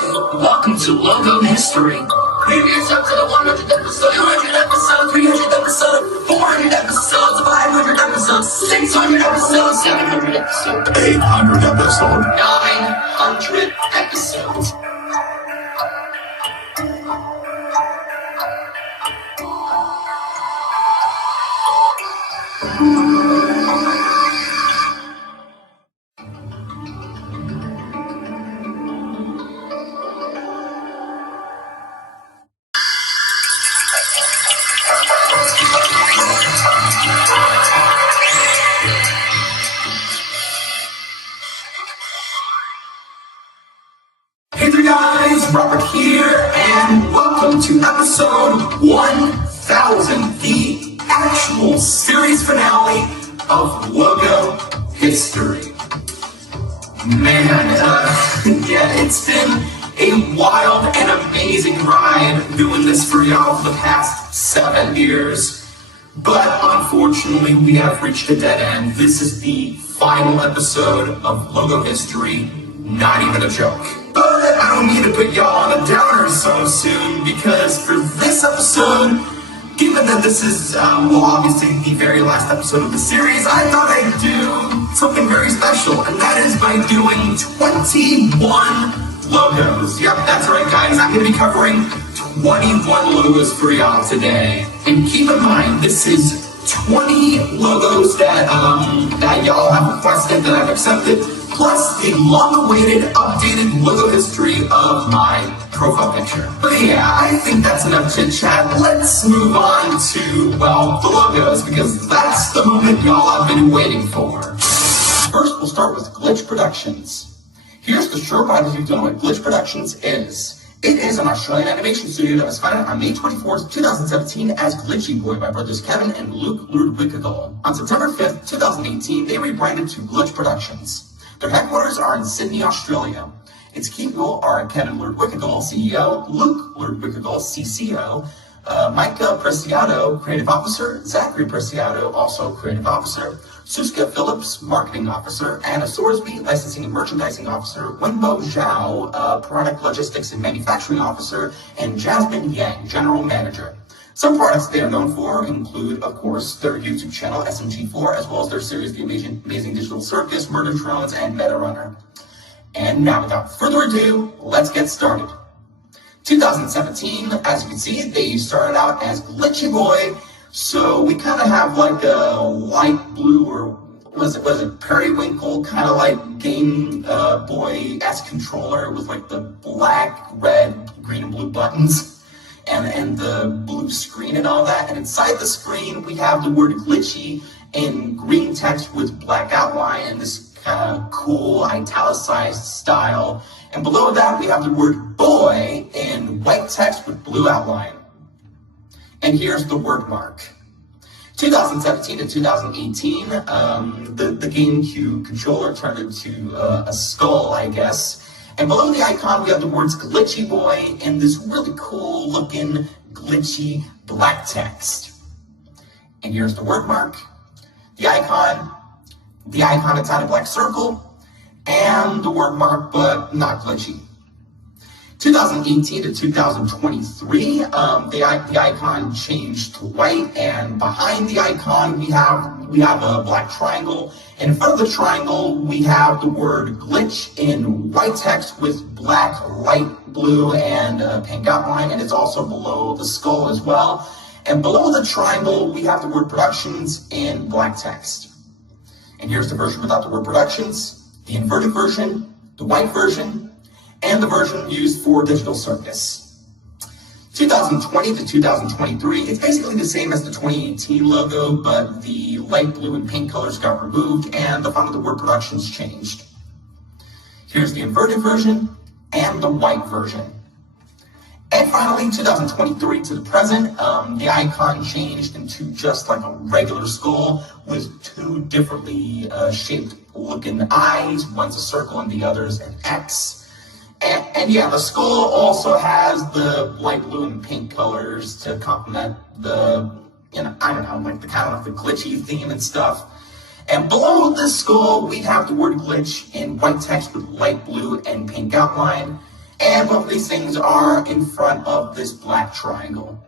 Welcome to Logo History. Previous up to the 100th episode, 200 episodes, 300 episodes, 400 episodes, 500 episodes, 600 episodes, 700 episodes, 800 episodes, 900 episodes. Hey there guys, Robert here, and welcome to episode 1000, the actual series finale of Logo History. Man, yeah, it's been a wild and amazing ride doing this for y'all for the past 7 years. But unfortunately, we have reached a dead end. This is the final episode of Logo History, not even a joke. But I don't need to put y'all on a downer so soon, because for this episode, given that this is, obviously the very last episode of the series, I thought I'd do something very special, and that is by doing 21 logos. Yep, that's right, guys. I'm going to be covering 21 logos for y'all today. And keep in mind, this is 20 logos that y'all have requested, that I've accepted, plus the long-awaited, updated logo history of my profile picture. But yeah, I think that's enough chit-chat. Let's move on to, well, the logos, because that's the moment y'all have been waiting for. First, we'll start with Glitch Productions. Here's the short bio you've done what Glitch Productions is. It is an Australian animation studio that was founded on May 24th, 2017 as Glitchy Boy by brothers Kevin and Luke Ludwigagol. On September 5th, 2018, they rebranded to Glitch Productions. Their headquarters are in Sydney, Australia. Its key people are Kevin Ludwigagol, CEO, Luke Ludwigagol, CCO, Micah Preciado, Creative Officer, Zachary Preciado, also Creative Officer, Suska Phillips, Marketing Officer, Anna Sorsby, Licensing and Merchandising Officer, Wenbo Zhao, Product Logistics and Manufacturing Officer, and Jasmine Yang, General Manager. Some products they are known for include, of course, their YouTube channel, SMG4, as well as their series, The Amazing Digital Circus, Murder Drones, and Meta Runner. And now, without further ado, let's get started. 2017, as you can see, they started out as Glitchy Boy, so we kind of have like a light blue, or was it periwinkle, kind of like Game Boy-esque controller with like the black, red, green, and blue buttons. And the blue screen and all that. And inside the screen, we have the word glitchy in green text with black outline and this kind of cool italicized style. And below that, we have the word boy in white text with blue outline. And here's the word mark. 2017 to 2018, the GameCube controller turned into a skull, I guess. And below the icon, we have the words Glitchy Boy and this really cool looking glitchy black text. And here's the word mark, the icon inside a black circle, and the word mark, but not glitchy. 2018 to 2023, the icon changed to white, and behind the icon we have a black triangle, and in front of the triangle we have the word glitch in white text with black, light blue, and pink outline, and it's also below the skull as well. And below the triangle we have the word productions in black text. And here's the version without the word productions, the inverted version, the white version, and the version used for Digital Circus. 2020 to 2023, it's basically the same as the 2018 logo, but the light blue and pink colors got removed and the font of the word productions changed. Here's the inverted version and the white version. And finally, 2023 to the present, the icon changed into just like a regular skull with two differently shaped looking eyes. One's a circle and the other's an X. And yeah, the skull also has the light blue and pink colors to complement the, I don't know, like the kind of like the glitchy theme and stuff. And below the skull, we have the word glitch in white text with light blue and pink outline. And both of these things are in front of this black triangle.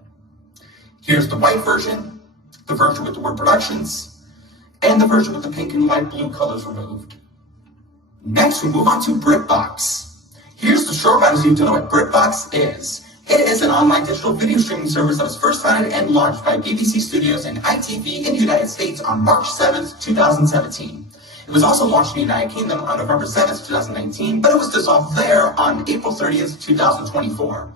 Here's the white version, the version with the word productions, and the version with the pink and light blue colors removed. Next, we move on to BritBox. Here's the short version so you know what BritBox is. It is an online digital video streaming service that was first founded and launched by BBC Studios and ITV in the United States on March 7th, 2017. It was also launched in the United Kingdom on November 7th, 2019, but it was dissolved there on April 30th, 2024.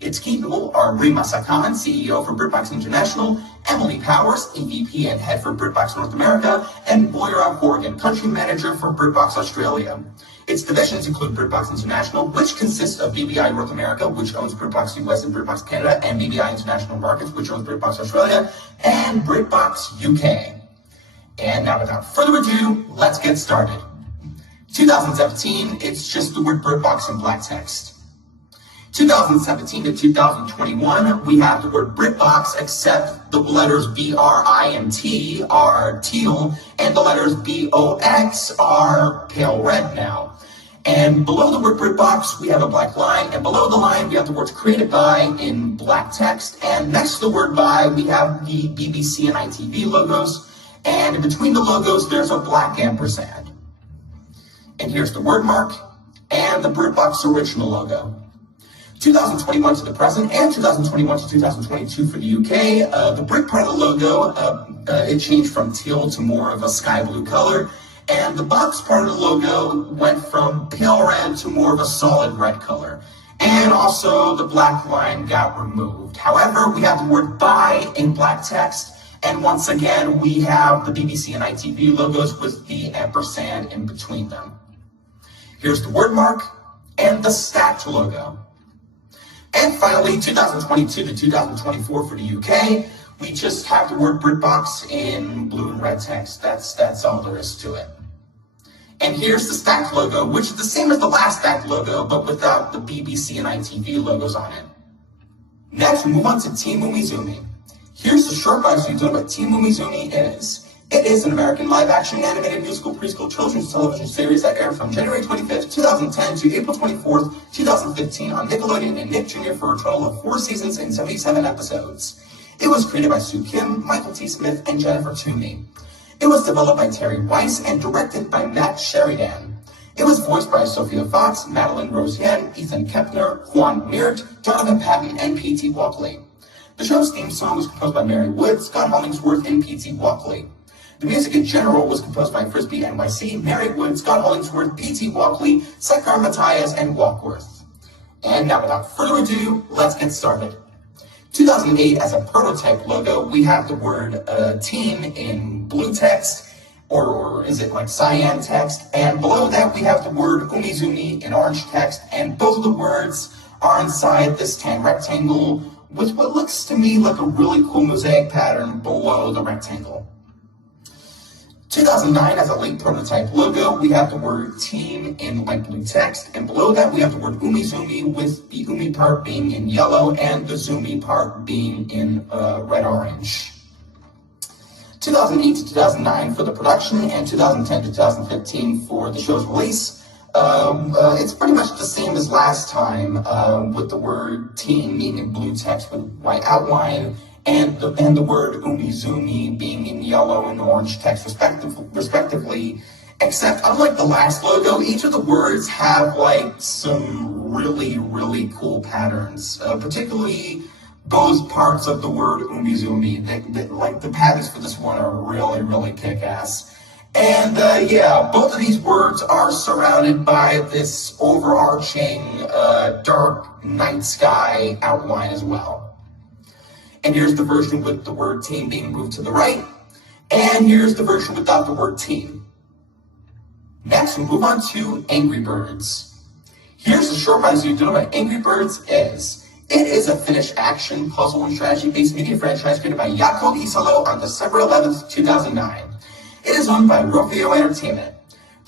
Its key people are Rima Sakan, CEO for BritBox International, Emily Powers, EVP and head for BritBox North America, and Moira Horgan, country manager for BritBox Australia. Its divisions include BritBox International, which consists of BBI North America, which owns BritBox US and BritBox Canada, and BBI International Markets, which owns BritBox Australia, and BritBox UK. And now without further ado, let's get started. 2017, it's just the word BritBox in black text. 2017 to 2021, we have the word BritBox, except the letters B-R-I-N-T are teal, and the letters B-O-X are pale red now. And below the word BritBox, we have a black line, and below the line, we have the words created by in black text, and next to the word by, we have the BBC and ITV logos, and in between the logos, there's a black ampersand. And here's the word mark, and the BritBox original logo. 2021 to the present and 2021 to 2022 for the UK. The brick part of the logo, it changed from teal to more of a sky blue color. And the box part of the logo went from pale red to more of a solid red color. And also the black line got removed. However, we have the word by in black text. And once again, we have the BBC and ITV logos with the ampersand in between them. Here's the word mark and the stacked logo. And finally, 2022 to 2024 for the UK, we just have the word BritBox in blue and red text. That's all there is to it. And here's the stacked logo, which is the same as the last stacked logo, but without the BBC and ITV logos on it. Next, we move on to Team Umizoomi. Here's the short bio so you know what Team Umizoomi is. It is an American live-action animated musical preschool children's television series that aired from January 25th, 2010 to April 24th, 2015 on Nickelodeon and Nick Jr. for a total of 4 seasons and 77 episodes. It was created by Sue Kim, Michael T. Smith, and Jennifer Toomey. It was developed by Terry Weiss and directed by Matt Sheridan. It was voiced by Sophia Fox, Madeline Rose Yen, Ethan Kepner, Juan Meert, Jonathan Patton, and P.T. Walkley. The show's theme song was composed by Mary Wood, Scott Hollingsworth, and P.T. Walkley. The music in general was composed by Frisbee NYC, Mary Wood, Scott Hollingsworth, P.T. Walkley, Sekar Matthias, and Walkworth. And now without further ado, let's get started. 2008, as a prototype logo, we have the word team in blue text, or is it like cyan text? And below that, we have the word Umizoomi in orange text, and both of the words are inside this tan rectangle with what looks to me like a really cool mosaic pattern below the rectangle. 2009, as a late prototype logo, we have the word team in light blue text, and below that we have the word Umizoomi with the Umi part being in yellow and the Zoomi part being in red-orange. 2008 to 2009 for the production, and 2010 to 2015 for the show's release. It's pretty much the same as last time, with the word team being in blue text with white outline, and the word Umizoomi being in yellow and orange text respectively, except unlike the last logo, each of the words have like some really, really cool patterns, particularly those parts of the word Umizoomi, that like the patterns for this one are really, really kick-ass. And yeah, both of these words are surrounded by this overarching dark night sky outline as well. And here's the version with the word team being moved to the right. And here's the version without the word team. Next, we move on to Angry Birds. Here's the short bio so you know what Angry Birds is. It is a Finnish action, puzzle, and strategy-based media franchise created by Jaakko Isalo on December 11th, 2009. It is owned by Rovio Entertainment.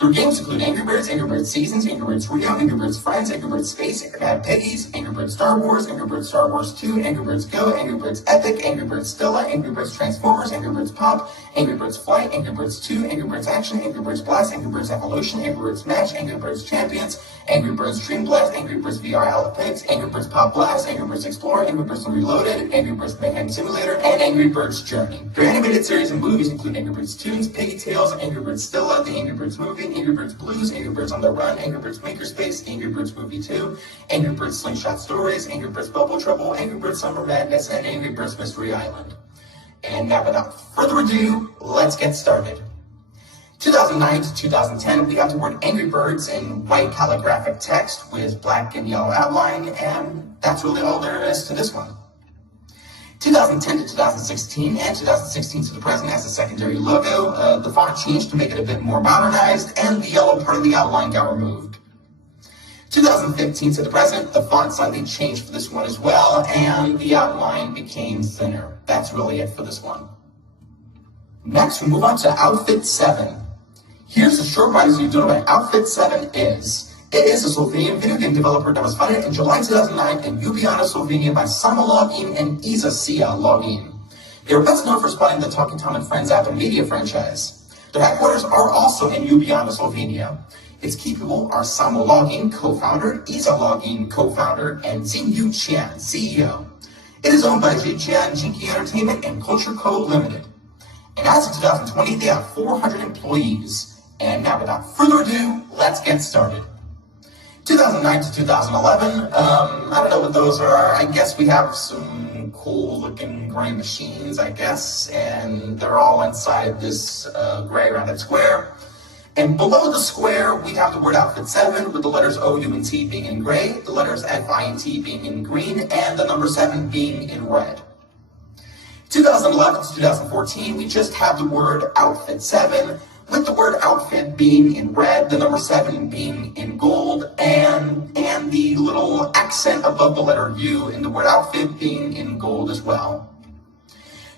Their games include Angry Birds Seasons, Angry Birds Rio, Angry Birds Friends, Angry Birds Space, Angry Bad Piggies, Angry Birds Star Wars, Angry Birds Star Wars 2, Angry Birds Go, Angry Birds Epic, Angry Birds Stella, Angry Birds Transformers, Angry Birds Pop, Angry Birds Flight, Angry Birds 2, Angry Birds Action, Angry Birds Blast, Angry Birds Evolution, Angry Birds Match, Angry Birds Champions, Angry Birds Dream Blast, Angry Birds VR Elephants, Angry Birds Pop Blast, Angry Birds Explore, Angry Birds Reloaded, Angry Birds Mayhem Simulator, and Angry Birds Journey. Their animated series and movies include Angry Birds Toons, Piggy Tales, Angry Birds Stilla, The Angry Birds Movie, Angry Birds Blues, Angry Birds on the Run, Angry Birds Makerspace, Angry Birds Movie 2, Angry Birds Slingshot Stories, Angry Birds Bubble Trouble, Angry Birds Summer Madness, and Angry Birds Mystery Island. And now, without further ado, let's get started. 2009 to 2010, we got the word Angry Birds in white calligraphic text with black and yellow outline, and that's really all there is to this one. 2010 to 2016, and 2016 to the present as a secondary logo, the font changed to make it a bit more modernized, and the yellow part of the outline got removed. 2015 to the present, the font slightly changed for this one as well, and the outline became thinner. That's really it for this one. Next, we move on to Outfit 7. Here's a short ride so you don't know what Outfit 7 is. It is a Slovenian video game developer that was founded in July 2009 in Ljubljana, Slovenia by Samo Login and Iza Sia Login. They are best known for spawning the Talking Tom and Friends app and media franchise. Their headquarters are also in Ljubljana, Slovenia. Its key people are Samo Login, co-founder, Iza Login, co-founder, and Xingyu Qian, CEO. It is owned by Jiqian Jinki Entertainment and Culture Co. Limited. And as of 2020, they have 400 employees. And now, without further ado, let's get started. 2009 to 2011, I don't know what those are. I guess we have some cool-looking gray machines, I guess, and they're all inside this gray rounded square. And below the square, we have the word Outfit 7 with the letters O, U, and T being in gray, the letters F, I, and T being in green, and the number 7 being in red. 2011 to 2014, we just have the word Outfit 7, with the word outfit being in red, the number 7 being in gold, and the little accent above the letter U in the word outfit being in gold as well.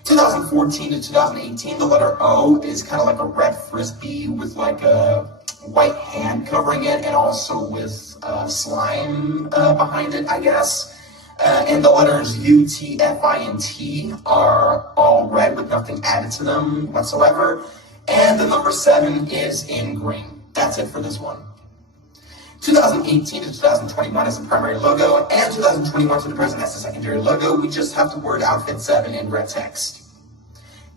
2014 to 2018, the letter O is kind of like a red frisbee with like a white hand covering it, and also with slime behind it, I guess. And the letters U, T, F, I, and T are all red with nothing added to them whatsoever. And the number 7 is in green. That's it for this one. 2018 to 2021 is the primary logo, and 2021 to the present as the secondary logo. We just have the word Outfit 7 in red text.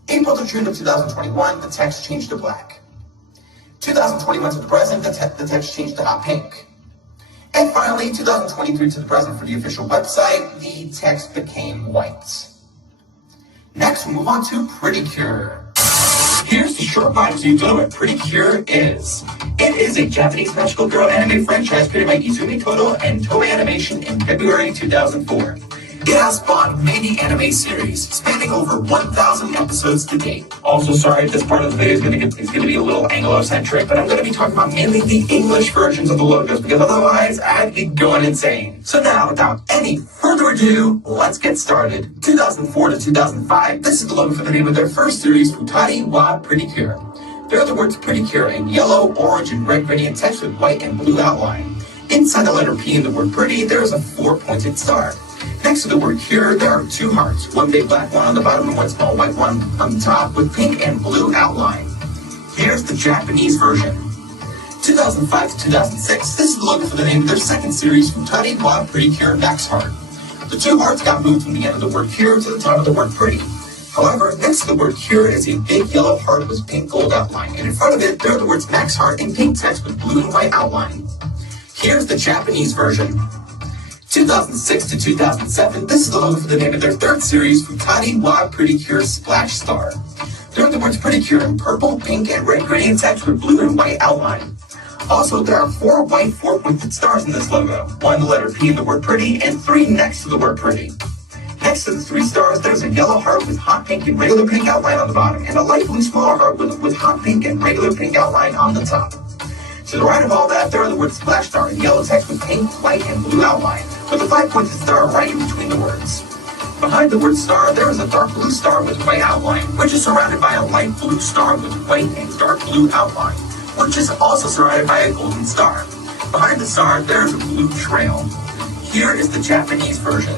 April to June of 2021, the text changed to black. 2021 to the present, the text changed to hot pink. And finally, 2023 to the present for the official website, the text became white. Next, we move on to Pretty Cure. Here's the short bio so you don't know what Pretty Cure is. It is a Japanese magical girl anime franchise created by Izumi Koto and Toei Animation in February 2004. It has spawned many anime series, spanning over 1,000 episodes to date. Also, sorry if this part of the video is going to be a little Anglo-centric, but I'm going to be talking about mainly the English versions of the logos, because otherwise I'd be going insane. So now, without any further ado, let's get started. 2004 to 2005, this is the logo for the name of their first series, Futari wa Pretty Cure. There are the words Pretty Cure in yellow, orange, and red gradient text with white and blue outline. Inside the letter P in the word pretty, there is a 4-pointed star. Next to the word cure, there are 2 hearts, one big black one on the bottom and one small white one on the top with pink and blue outline. Here's the Japanese version. 2005 to 2006, this is the logo for the name of their second series, Futari wa Pretty Cure Max Heart. The 2 hearts got moved from the end of the word cure to the top of the word pretty. However, next to the word cure is a big yellow heart with pink gold outline, and in front of it, there are the words Max Heart in pink text with blue and white outline. Here's the Japanese version. 2006 to 2007, this is the logo for the name of their third series, Futari wa Pretty Cure Splash Star. There are the words Pretty Cure in purple, pink, and red gradient text with blue and white outline. Also, there are 4 white 4-pointed stars in this logo, 1 the letter P in the word pretty, and 3 next to the word pretty. Next to the 3 stars, there's a yellow heart with hot pink and regular pink outline on the bottom, and a light blue smaller heart with hot pink and regular pink outline on the top. To the right of all that, there are the words Splash Star in yellow text with pink, white, and blue outline, with a 5-pointed star right in between the words. Behind the word star, there is a dark blue star with white outline, which is surrounded by a light blue star with white and dark blue outline, which is also surrounded by a golden star. Behind the star, there is a blue trail. Here is the Japanese version.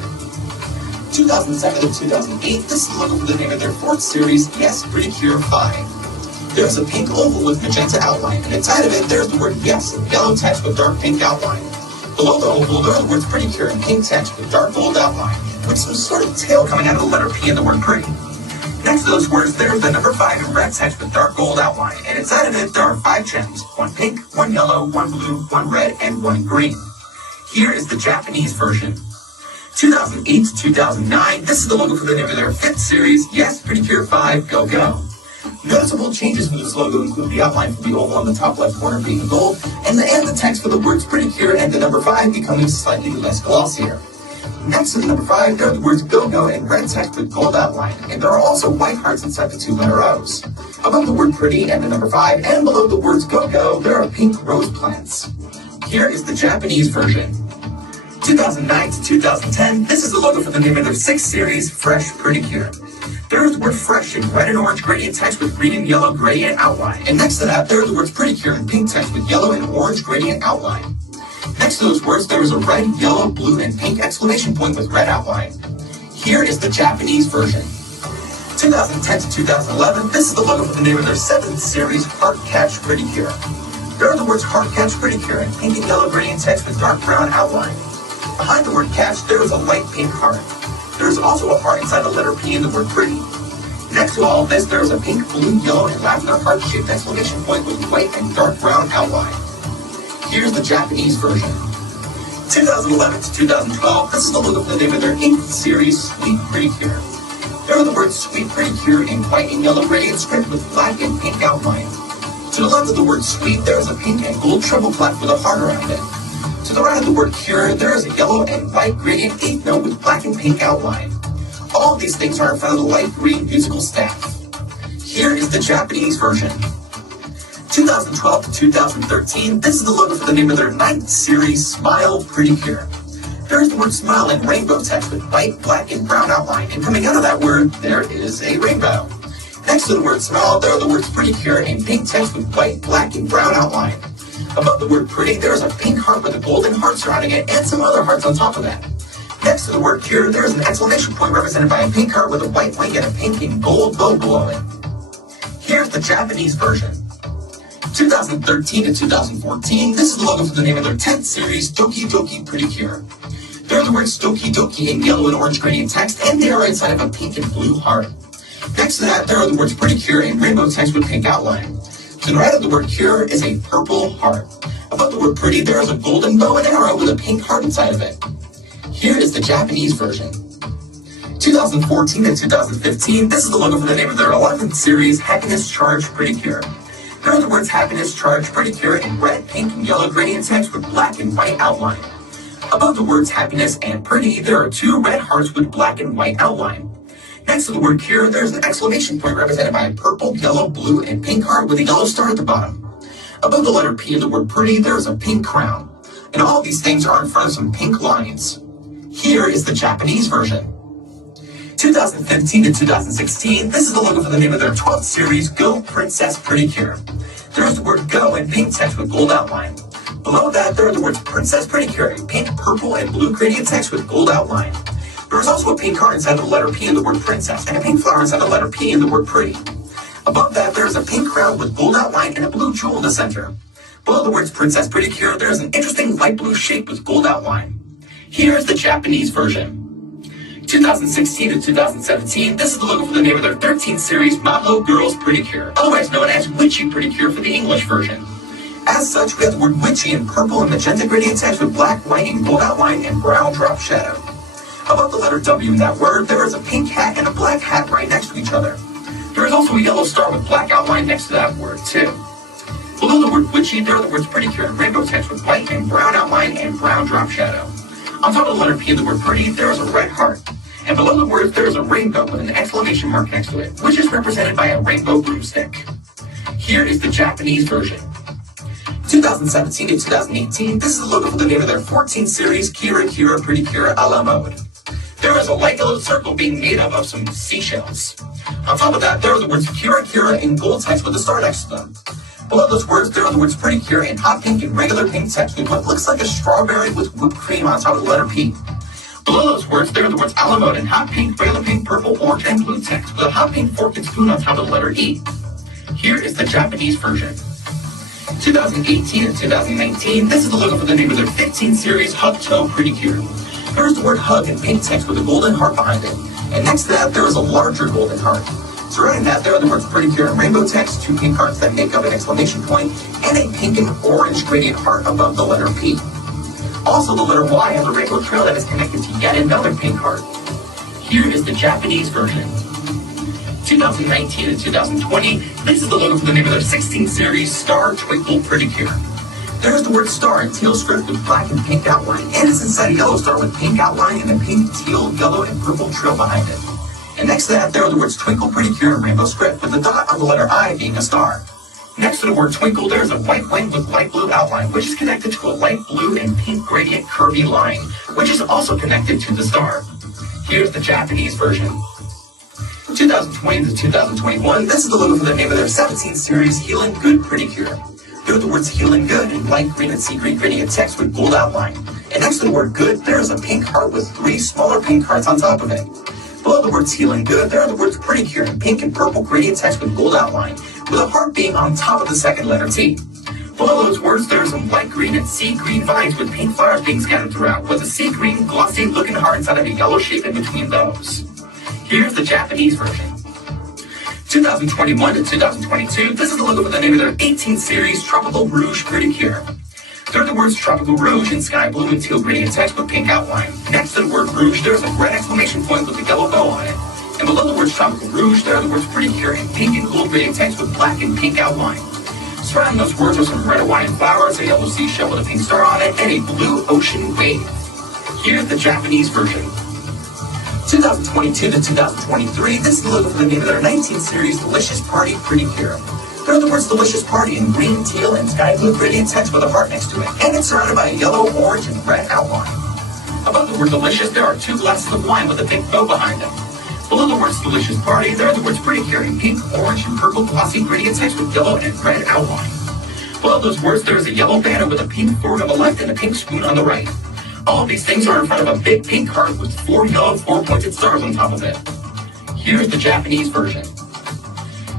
2007 to 2008, this is the logo for the name of their fourth series, Yes, Pretty Cure 5. There's a pink oval with magenta outline, and inside of it, there's the word Yes in yellow text with dark pink outline. Below the oval, there are the words Pretty Cure in pink text with dark gold outline, with some sort of tail coming out of the letter P in the word pretty. Next to those words, there's the number 5 in red text with dark gold outline, and inside of it, there are 5 gems, 1 pink, 1 yellow, 1 blue, 1 red, and 1 green. Here is the Japanese version. 2008 to 2009, this is the logo for the name of their 5th series, Yes, Pretty Cure 5, Go Go. Noticeable changes for this logo include the outline for the oval on the top left corner being gold, and the text for the words Pretty Cure and the number 5 becoming slightly less glossier. Next to the number 5, there are the words Go Go in red text with gold outline, and there are also white hearts inside the 2 letter O's. Above the word Pretty and the number 5, and below the words Go Go, there are pink rose plants. Here is the Japanese version. 2009 to 2010, this is the logo for the name of their 6th series, Fresh Pretty Cure. There is the word Fresh in red and orange gradient text with green and yellow gradient outline. And next to that, there are the words Pretty Cure in pink text with yellow and orange gradient outline. Next to those words, there is a red, yellow, blue, and pink exclamation point with red outline. Here is the Japanese version. 2010 to 2011, this is the logo for the name of their 7th series, Heart Catch Pretty Cure. There are the words Heart Catch Pretty Cure in pink and yellow gradient text with dark brown outline. Behind the word catch, there is a light pink heart. There is also a heart inside the letter P in the word pretty. Next to all of this, there is a pink, blue, yellow, and lavender heart-shaped exclamation point with white and dark brown outline. Here's the Japanese version. 2011 to 2012, this is the logo for the name of their 8th series, Sweet Pretty Cure. There are the words Sweet Pretty Cure in white and yellow gradient script with black and pink outline. To the left of the word sweet, there is a pink and gold treble clef with a heart around it. To the right of the word cure, there is a yellow and white gradient 8th note with black and pink outline. All of these things are in front of the light green musical staff. Here is the Japanese version. 2012 to 2013, this is the logo for the name of their 9th series, Smile Pretty Cure. There is the word smile in rainbow text with white, black, and brown outline, and coming out of that word, there is a rainbow. Next to the word smile, there are the words Pretty Cure in pink text with white, black, and brown outline. Above the word pretty, there is a pink heart with a golden heart surrounding it and some other hearts on top of that. Next to the word cure, there is an exclamation point represented by a pink heart with a white wing and a pink and gold bow below it. Here's the Japanese version. 2013 to 2014, this is the logo for the name of their 10th series, Doki Doki Pretty Cure. There are the words Doki Doki in yellow and orange gradient text, and they are inside of a pink and blue heart. Next to that, there are the words Pretty Cure in rainbow text with pink outline. To the right of the word cure is a purple heart. Above the word pretty, there is a golden bow and arrow with a pink heart inside of it. Here is the Japanese version. 2014 to 2015, this is the logo for the name of their 11th series, Happiness Charge Pretty Cure. There are the words Happiness Charge Pretty Cure in red, pink, and yellow gradient text with black and white outline. Above the words happiness and pretty, there are 2 red hearts with black and white outline. Next to the word cure, there's an exclamation point represented by a purple, yellow, blue, and pink heart with a yellow star at the bottom. Above the letter P in the word pretty, there is a pink crown. And all of these things are in front of some pink lines. Here is the Japanese version. 2015 to 2016, this is the logo for the name of their 12th series, Go Princess Pretty Cure. There is the word Go in pink text with gold outline. Below that, there are the words Princess Pretty Cure in pink, purple, and blue gradient text with gold outline. There is also a pink heart inside the letter P in the word princess, and a pink flower inside the letter P in the word pretty. Above that, there is a pink crown with gold outline and a blue jewel in the center. Below the words Princess Pretty Cure, there is an interesting light blue shape with gold outline. Here is the Japanese version. 2016 to 2017, this is the logo for the name of their 13th series, Mahalo Girls Pretty Cure, otherwise known as Witchy Pretty Cure for the English version. As such, we have the word witchy in purple and magenta gradient text with black, white, and gold outline and brown drop shadow. Above the letter W in that word, there is a pink hat and a black hat right next to each other. There is also a yellow star with black outline next to that word, too. Below the word witchy, there are the words Pretty Cure in rainbow text with white and brown outline and brown drop shadow. On top of the letter P in the word pretty, there is a red heart. And below the words, there is a rainbow with an exclamation mark next to it, which is represented by a rainbow broomstick. Here is the Japanese version. 2017 to 2018, this is the logo for the name of their 14th series, Kira Kira Pretty Cure a la mode. There is a light yellow circle being made up of some seashells. On top of that, there are the words Kira Kira in gold text with a star next to them. Below those words, there are the words Pretty Cure in hot pink and regular pink text with what looks like a strawberry with whipped cream on top of the letter P. Below those words, there are the words a la mode in hot pink, regular pink, purple, orange, and blue text with a hot pink fork and spoon on top of the letter E. Here is the Japanese version. 2018 and 2019, this is the logo for the name of their 15 series Hug Toe Pretty Cure. There is the word hug in pink text with a golden heart behind it. And next to that, there is a larger golden heart. Surrounding that, there are the words Pretty Cure in rainbow text, 2 pink hearts that make up an exclamation point, and a pink and orange gradient heart above the letter P. Also, the letter Y has a rainbow trail that is connected to yet another pink heart. Here is the Japanese version. 2019 and 2020, this is the logo for the name of their 16 series Star Twinkle Pretty Cure. There is the word star in teal script with black and pink outline, and it's inside a yellow star with pink outline and a pink, teal, yellow, and purple trail behind it. And next to that, there are the words Twinkle Pretty Cure in rainbow script with the dot on the letter I being a star. Next to the word twinkle, there is a white wing with light blue outline, which is connected to a light blue and pink gradient curvy line, which is also connected to the star. Here's the Japanese version. 2020 to 2021, this is the logo for the name of their 17 series Healing Good Pretty Cure. There are the words Healing Good in light green and sea green gradient text with gold outline. And next to the word good, there is a pink heart with 3 smaller pink hearts on top of it. Below the words Healing Good, there are the words Pretty Cure in pink and purple gradient text with gold outline, with a heart being on top of the second letter T. Below those words, there are some light green and sea green vines with pink flowers being scattered throughout, with a sea green, glossy looking heart inside of a yellow shape in between those. Here's the Japanese version. 2021 to 2022, this is the logo for the name of their 18th series Tropical Rouge Pretty Cure. There are the words Tropical Rouge in sky blue and teal gradient text with pink outline. Next to the word Rouge, there's a red exclamation point with a yellow bow on it. And below the words Tropical Rouge, there are the words Pretty Cure in pink and gold gradient text with black and pink outline. Surrounding those words are some red Hawaiian flowers, a yellow seashell with a pink star on it, and a blue ocean wave. Here's the Japanese version. 2022 to 2023, this is the logo for the name of their 19th series Delicious Party Pretty Cure. There are the words Delicious Party in green, teal, and sky blue gradient text with a heart next to it, and it's surrounded by a yellow, orange, and red outline. Above the word Delicious, there are 2 glasses of wine with a big bow behind them. Below the words Delicious Party, there are the words Pretty Cure in pink, orange, and purple glossy gradient text with yellow and red outline. Below those words, there is a yellow banner with a pink fork on the left and a pink spoon on the right. All of these things are in front of a big pink heart with 4 yellow 4-pointed stars on top of it. Here's the Japanese version.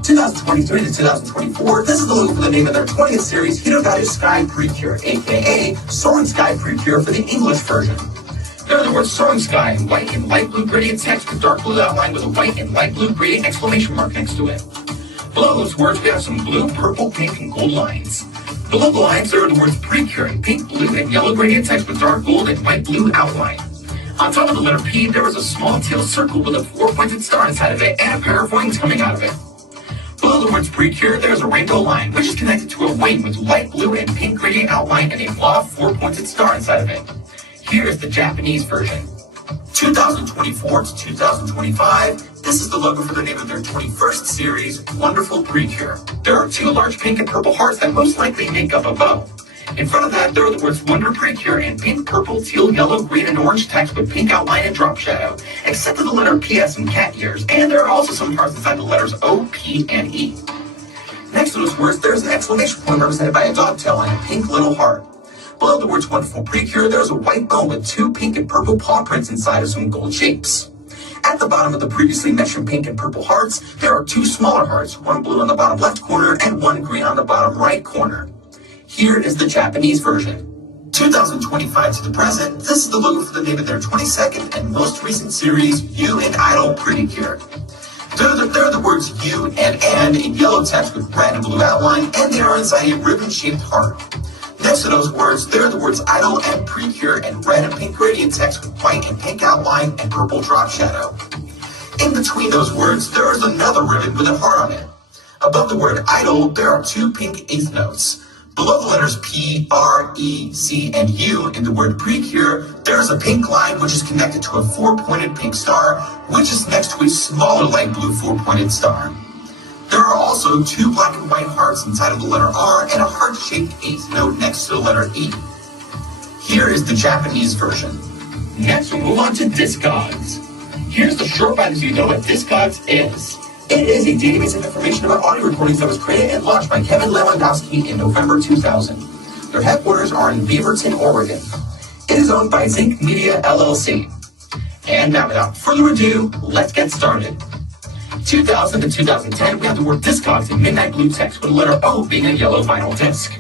2023 to 2024, this is the logo for the name of their 20th series Hirogaru Sky Pre-Cure, aka Soaring Sky Pre-Cure for the English version. There are the words Soaring Sky in white and light blue gradient text with dark blue outline with a white and light blue gradient exclamation mark next to it. Below those words, we have some blue, purple, pink, and gold lines. Below the lines, there are the words Pre-Cure in pink, blue, and yellow gradient text with dark gold and light blue outline. On top of the letter P, there is a small teal circle with a 4-pointed star inside of it and a pair of wings coming out of it. Below the words Pre-Cure, there is a rainbow line, which is connected to a wing with light blue and pink gradient outline and a mauve 4-pointed star inside of it. Here is the Japanese version. 2024 to 2025, this is the logo for the name of their 21st series, Wonderful Pre-Cure. There are 2 large pink and purple hearts that most likely make up a bow. In front of that, there are the words Wonder Pre-Cure in pink, purple, teal, yellow, green, and orange text with pink outline and drop shadow, except for the letter PS and cat ears, and there are also some hearts inside the letters O, P, and E. Next to those words, there's an exclamation point represented by a dog tail and a pink little heart. Below the words Wonderful Pre-Cure, there's a white bone with 2 pink and purple paw prints inside of some gold shapes. At the bottom of the previously mentioned pink and purple hearts, there are 2 smaller hearts, 1 blue on the bottom left corner and 1 green on the bottom right corner. Here is the Japanese version. 2025 to the present, this is the logo for the name of their 22nd and most recent series, You and Idol Pretty Cure. There are the words you and in yellow text with red and blue outline, and they are inside a ribbon-shaped heart. Next to those words, there are the words Idol and Pre-Cure in red and pink gradient text with white and pink outline and purple drop shadow. In between those words, there is another ribbon with a heart on it. Above the word Idol, there are 2 pink eighth notes. Below the letters P, R, E, C, and U in the word Pre-Cure, there is a pink line which is connected to a 4-pointed pink star, which is next to a smaller light blue 4-pointed star. There are also 2 black and white hearts inside of the letter R and a heart-shaped eighth note next to the letter E. Here is the Japanese version. Next, we'll move on to Discogs. Here's the short bite as you know what Discogs is. It is a database of information about audio recordings that was created and launched by Kevin Lewandowski in November 2000. Their headquarters are in Beaverton, Oregon. It is owned by Zinc Media LLC. And now, without further ado, let's get started. 2000 to 2010, we have the word Discogs in midnight blue text with the letter O being a yellow vinyl disc.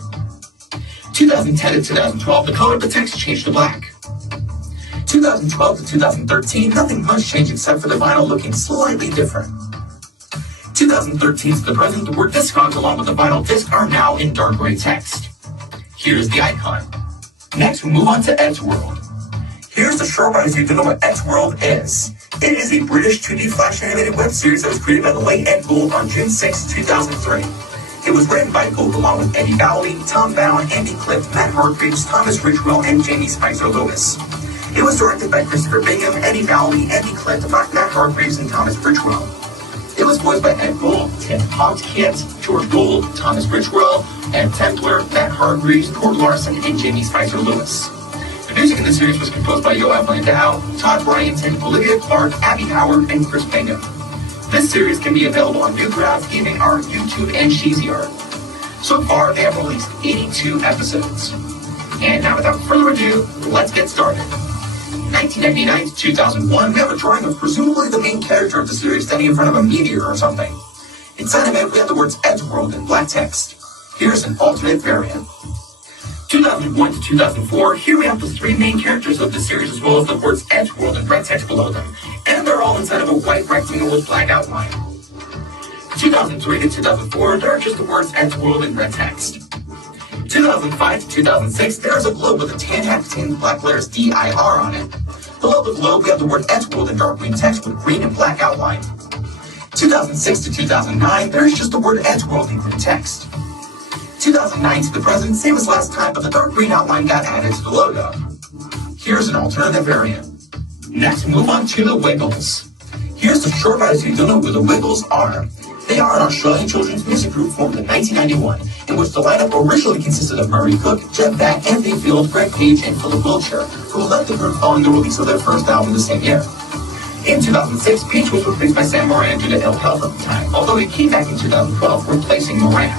2010 to 2012, the color of the text changed to black. 2012 to 2013, nothing much changed except for the vinyl looking slightly different. 2013 to the present, the word Discogs along with the vinyl disc are now in dark gray text. Here's the icon. Next, we move on to Edgeworld. Here's the short ride so you know what Edgeworld is. It is a British 2D flash animated web series that was created by the late Ed Gould on June 6, 2003. It was written by Gould along with Eddie Bowley, Tom Bowen, Andy Clift, Matt Hargreaves, Thomas Ridgewell, and Jamie Spicer Lewis. It was directed by Christopher Bingham, Eddie Bowley, Andy Clift, Matt Hargreaves, and Thomas Ridgewell. It was voiced by Ed Gould, Tim Hopkins, George Gould, Thomas Ridgewell, Ed Templer, Matt Hargreaves, Cord Larson, and Jamie Spicer Lewis. The music in the series was composed by Yoav Landau, Todd Bryanton, Olivia Clark, Abby Howard, and Chris Bingham. This series can be available on Newgrounds, Gaming Art, YouTube, and Cheesy Art. So far, they have released 82 episodes. And now, without further ado, let's get started. 1999 to 2001, we have a drawing of presumably the main character of the series standing in front of a meteor or something. Inside of it, we have the words Edgeworld in black text. Here's an alternate variant. 2001 to 2004, here we have the three main characters of the series as well as the words Edgeworld in red text below them, and they're all inside of a white rectangle with black outline. 2003 to 2004, there are just the words Edgeworld in red text. 2005 to 2006, there's a globe with a tan hat containing the black letters DIR on it. Below the globe, we have the word Edgeworld in dark green text with green and black outline. 2006 to 2009, there's just the word Edgeworld in green text. 2009 to the present, same as last time, but the dark green outline got added to the logo. Here's an alternative variant. Next, move on to the Wiggles. Here's the short ride so you don't know who the Wiggles are. They are an Australian children's music group formed in 1991, in which the lineup originally consisted of Murray Cook, Jeff Beck, Anthony Field, Greg Page, and Philip Wiltshire, who left the group following the release of their first album the same year. In 2006, Page was replaced by Sam Moran due to ill health at the time, although he came back in 2012, replacing Moran.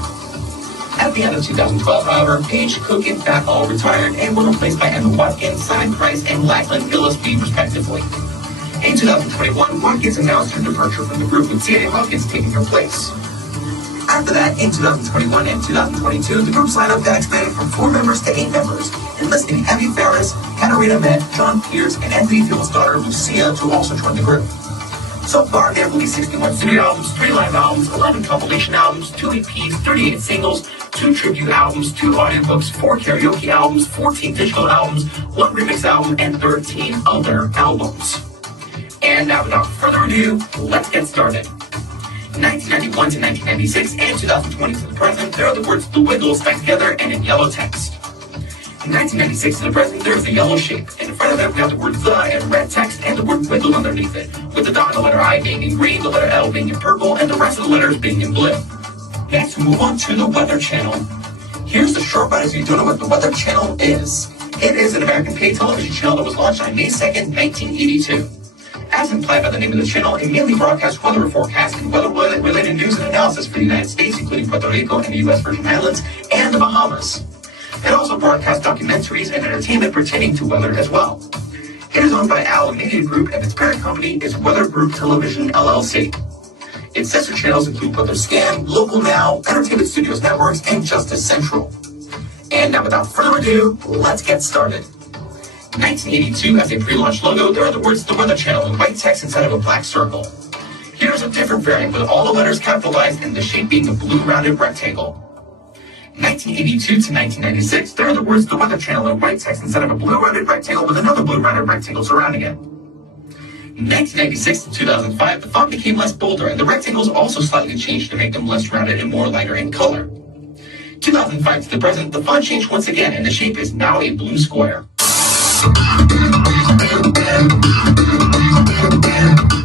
At the end of 2012, however, Page, Cook, and Beck all retired and were replaced by Emma Watkins, Simon Price, and Lachlan Gillespie, respectively. In 2021, Watkins announced her departure from the group with C.A. Hawkins taking her place. After that, in 2021 and 2022, the group's lineup got expanded from 4 members to 8 members, enlisting Abby Ferris, Katarina Met, John Pierce, and Anthony Field's daughter, Lucia, to also join the group. So far, they have released 61 studio albums, 3 live albums, 11 compilation albums, 2 EPs, 38 singles, 2 tribute albums, 2 audiobooks, 4 karaoke albums, 14 digital albums, 1 remix album, and 13 other albums. And now, without further ado, let's get started. 1991 to 1996 and 2020 to the present, there are the words The Wiggles stacked together and in yellow text. In 1996 to the present, there is a yellow shape. In front of it, we have the word The in red text and the word Wiggle underneath it, with the dot and the letter I being in green, the letter L being in purple, and the rest of the letters being in blue. Next, we move on to the Weather Channel. Here's the short ride so you don't know what the Weather Channel is. It is an American paid television channel that was launched on May 2nd, 1982. As implied by the name of the channel, it mainly broadcasts weather forecasts and weather-related news and analysis for the United States, including Puerto Rico and the U.S. Virgin Islands, and the Bahamas. It also broadcasts documentaries and entertainment pertaining to weather as well. It is owned by Owl Media Group, and its parent company is Weather Group Television, LLC. Its sister channels include Weather Scan, Local Now, Entertainment Studios Networks, and Justice Central. And now, without further ado, let's get started. 1982, as a pre-launch logo, there are the words The Weather Channel in white text inside of a black circle. Here's a different variant with all the letters capitalized and the shape being a blue rounded rectangle. 1982 to 1996, there are the words The Weather Channel in white text instead of a blue rounded rectangle with another blue rounded rectangle surrounding it. 1996 to 2005, the font became less bolder and the rectangles also slightly changed to make them less rounded and more lighter in color. 2005 to the present, the font changed once again and the shape is now a blue square.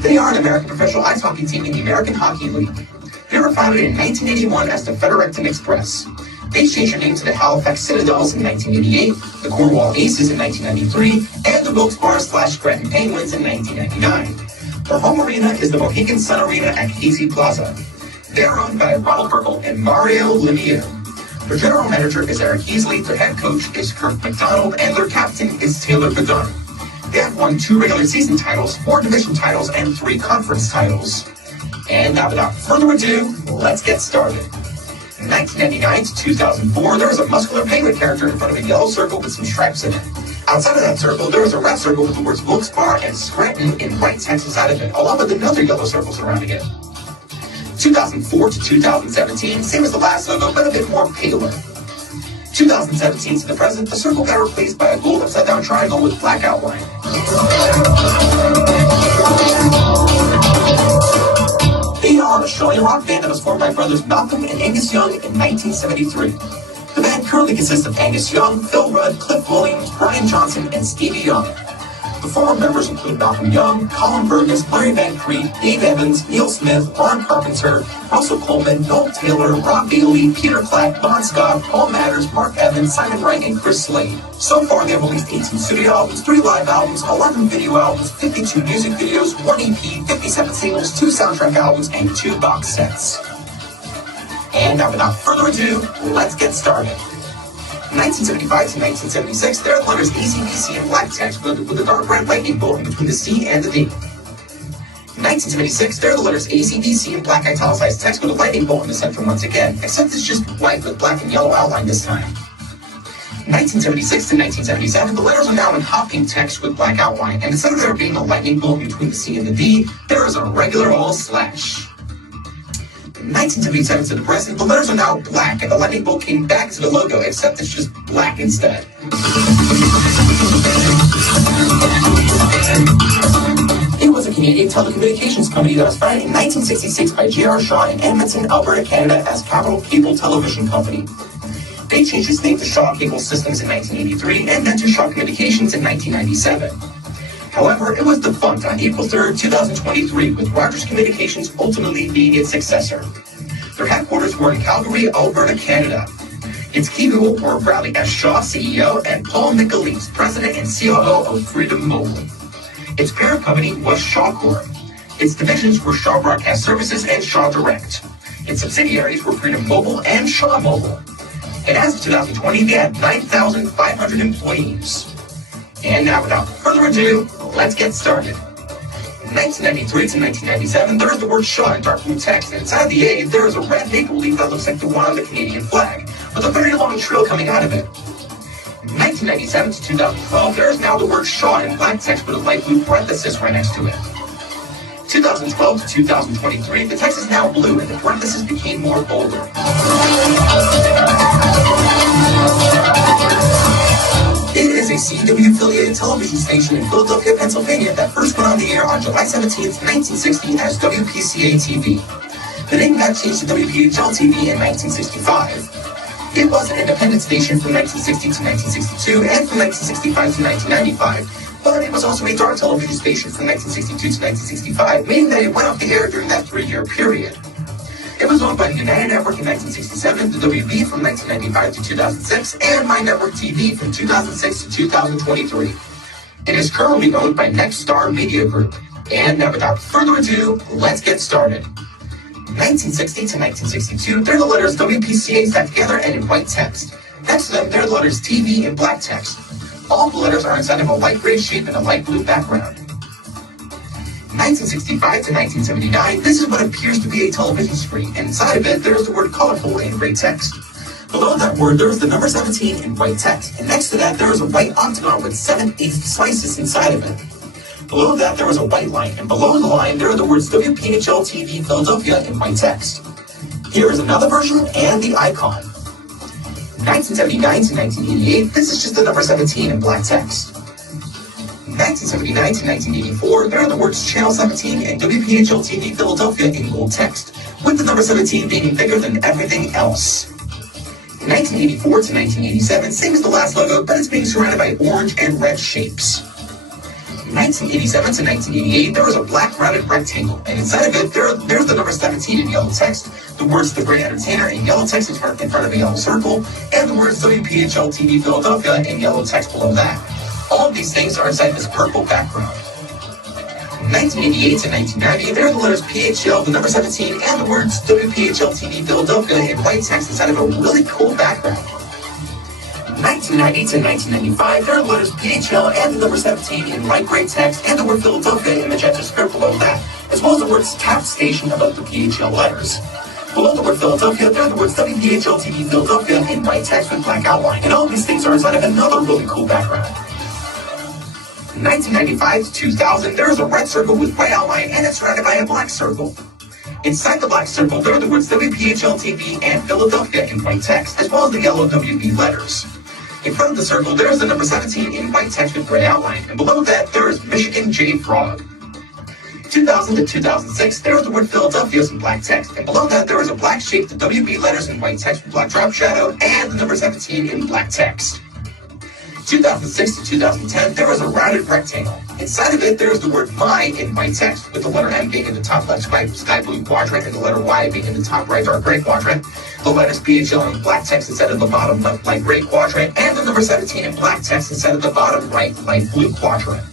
They are an American professional ice hockey team in the American Hockey League. They were founded in 1981 as the Fredericton Express. They changed their name to the Halifax Citadels in 1988, the Cornwall Aces in 1993, and the Wilkes-Barre/Scranton Penguins in 1999. Their home arena is the Mohegan Sun Arena at Casey Plaza. They are owned by Ronald Burkle and Mario Lemieux. Their general manager is Eric Heasley, their head coach is Kirk McDonald, and their captain is Taylor Bedard. They have won 2 regular season titles, 4 division titles, and 3 conference titles. And now without further ado, let's get started. In 1999 to 2004, there was a muscular penguin character in front of a yellow circle with some stripes in it. Outside of that circle, there was a red circle with the words Wilkes Barre and Scranton in white text inside of it, along with another yellow circle surrounding it. 2004 to 2017, same as the last logo, but a bit more paler. 2017 to the present, the circle got replaced by a gold upside-down triangle with black outline. They are an Australian rock band that was formed by brothers Malcolm and Angus Young in 1973. The band currently consists of Angus Young, Phil Rudd, Cliff Williams, Brian Johnson, and Stevie Young. The former members include Malcolm Young, Colin Burgess, Larry Van Crete, Dave Evans, Neil Smith, Ron Carpenter, Russell Coleman, Noel Taylor, Rob Bailey, Peter Clack, Bon Scott, Paul Matters, Mark Evans, Simon Wright, and Chris Slade. So far, they have released 18 studio albums, 3 live albums, 11 video albums, 52 music videos, 1 EP, 57 singles, 2 soundtrack albums, and 2 box sets. And now, without further ado, let's get started. 1975 to 1976, there are the letters ACDC in black text with a dark red lightning bolt in between the C and the D. In 1976, there are the letters ACDC in black italicized text with a lightning bolt in the center once again, except it's just white with black and yellow outline this time. In 1976 to 1977, the letters are now in hot pink text with black outline, and instead of there being a lightning bolt between the C and the D, there is a regular old slash. In 1977 to the present, the letters are now black, and the lightning bolt came back to the logo, except it's just black instead. It was a Canadian telecommunications company that was founded in 1966 by J.R. Shaw in Edmonton, Alberta, Canada as Capital Cable Television Company. They changed its name to Shaw Cable Systems in 1983 and then to Shaw Communications in 1997. However, it was defunct on April 3rd, 2023, with Rogers Communications ultimately being its successor. Their headquarters were in Calgary, Alberta, Canada. Its key people were Bradley S. Shaw, CEO, and Paul Nicolese, President and COO of Freedom Mobile. Its parent company was Shaw Corp. Its divisions were Shaw Broadcast Services and Shaw Direct. Its subsidiaries were Freedom Mobile and Shaw Mobile. And as of 2020, they had 9,500 employees. And now, without further ado, let's get started. In 1993 to 1997, there is the word Shaw in dark blue text, and inside the A, there is a red maple leaf that looks like the one on the Canadian flag, with a very long trail coming out of it. In 1997 to 2012, there is now the word Shaw in black text with a light blue parenthesis right next to it. 2012 to 2023, the text is now blue, and the parenthesis became more bolder. It is a CW-affiliated television station in Philadelphia, Pennsylvania that first went on the air on July 17, 1960 as WPCA-TV. The name got changed to WPHL-TV in 1965. It was an independent station from 1960 to 1962 and from 1965 to 1995, but it was also a dark television station from 1962 to 1965, meaning that it went off the air during that 3-year period. It was owned by the United Network in 1967, the WB from 1995 to 2006, and My Network TV from 2006 to 2023. It is currently owned by Nexstar Media Group. And now, without further ado, let's get started. 1960 to 1962, they're the letters WPCA stacked together and in white text. Next to them, they're the letters TV in black text. All the letters are inside of a light gray shape and a light blue background. 1965 to 1979, this is what appears to be a television screen, and inside of it, there is the word colorful in gray text. Below that word, there is the number 17 in white text, and next to that, there is a white octagon with 7/8 slices inside of it. Below that, there is a white line, and below the line, there are the words WPHL-TV Philadelphia in white text. Here is another version and the icon. 1979 to 1988, this is just the number 17 in black text. 1979 to 1984, there are the words Channel 17 and WPHL-TV Philadelphia in gold text, with the number 17 being bigger than everything else. In 1984 to 1987, same as the last logo, but it's being surrounded by orange and red shapes. In 1987 to 1988, there was a black rounded rectangle, and inside of it, there's the number 17 in yellow text, the words The Great Entertainer in yellow text in front of a yellow circle, and the words WPHL-TV Philadelphia in yellow text below that. All of these things are inside this purple background. From 1988 to 1990, there are the letters PHL, the number 17, and the words WPHL-TV Philadelphia in white text inside of a really cool background. In 1990 to 1995, there are the letters PHL and the number 17 in light gray text and the word Philadelphia in magenta script below that, as well as the words tap station above the PHL letters. Below the word Philadelphia, there are the words WPHL TV Philadelphia in white text with black outline, and all of these things are inside of another really cool background. 1995 to 2000, there is a red circle with white outline and it's surrounded by a black circle. Inside the black circle, there are the words WPHL TV and Philadelphia in white text, as well as the yellow WB letters. In front of the circle, there is the number 17 in white text with gray outline, and below that, there is Michigan J Frog. 2000 to 2006, there is the word Philadelphia in black text, and below that, there is a black shape, the WB letters in white text with black drop shadow, and the number 17 in black text. 2006 to 2010, there was a rounded rectangle. Inside of it, there is the word my in white text, with the letter M being in the top left sky blue quadrant and the letter Y being in the top right dark gray quadrant. The letters PHL in black text instead of the bottom left light gray quadrant, and the number 17 in black text instead of the bottom right light blue quadrant.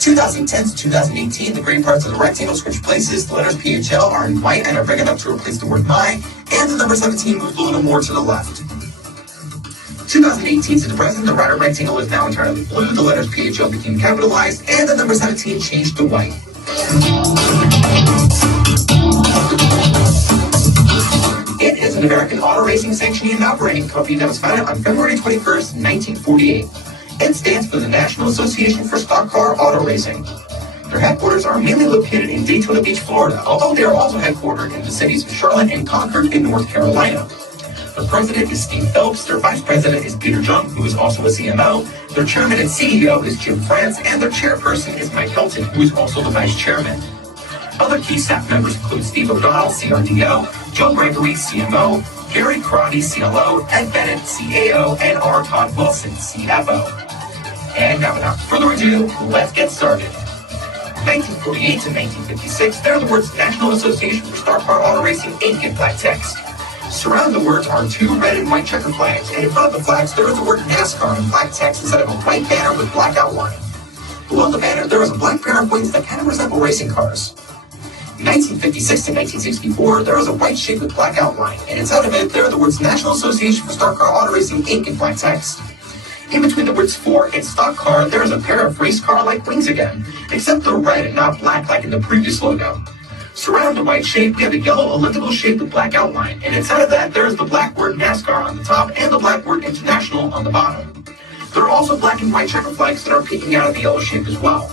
2010 to 2018, the gray parts of the rectangle switch places. The letters PHL are in white and are big enough to replace the word my, and the number 17 moves a little more to the left. 2018 to the present, the rounded rectangle is now entirely blue, the letters PHL became capitalized, and the number 17 changed to white. It is an American auto racing sanctioning and operating company that was founded on February 21st, 1948. It stands for the National Association for Stock Car Auto Racing. Their headquarters are mainly located in Daytona Beach, Florida, although they are also headquartered in the cities of Charlotte and Concord in North Carolina. Their president is Steve Phelps, their vice president is Peter Jung, who is also a CMO, their chairman and CEO is Jim France, and their chairperson is Mike Hilton, who is also the vice chairman. Other key staff members include Steve O'Donnell, CRDO, Joe Gregory, CMO, Gary Crotty, CLO, Ed Bennett, CAO, and R. Todd Wilson, CFO. And now without further ado, let's get started. 1948 to 1956, there are the words National Association for Stock Car Auto Racing Inc. in black text. Surrounding the words are two red and white checker flags, and in front of the flags there is the word NASCAR in black text instead of a white banner with black outline. Below the banner there is a black pair of wings that kind of resemble racing cars. 1956 to 1964, there is a white shape with black outline, and inside of it there are the words National Association for Stock Car Auto Racing Inc. in black text. In between the words for and stock car, there is a pair of race car-like wings again, except they're red and not black like in the previous logo. Surrounding the white shape, we have a yellow elliptical shape with black outline, and inside of that, there is the black word NASCAR on the top and the black word International on the bottom. There are also black and white checker flags that are peeking out of the yellow shape as well.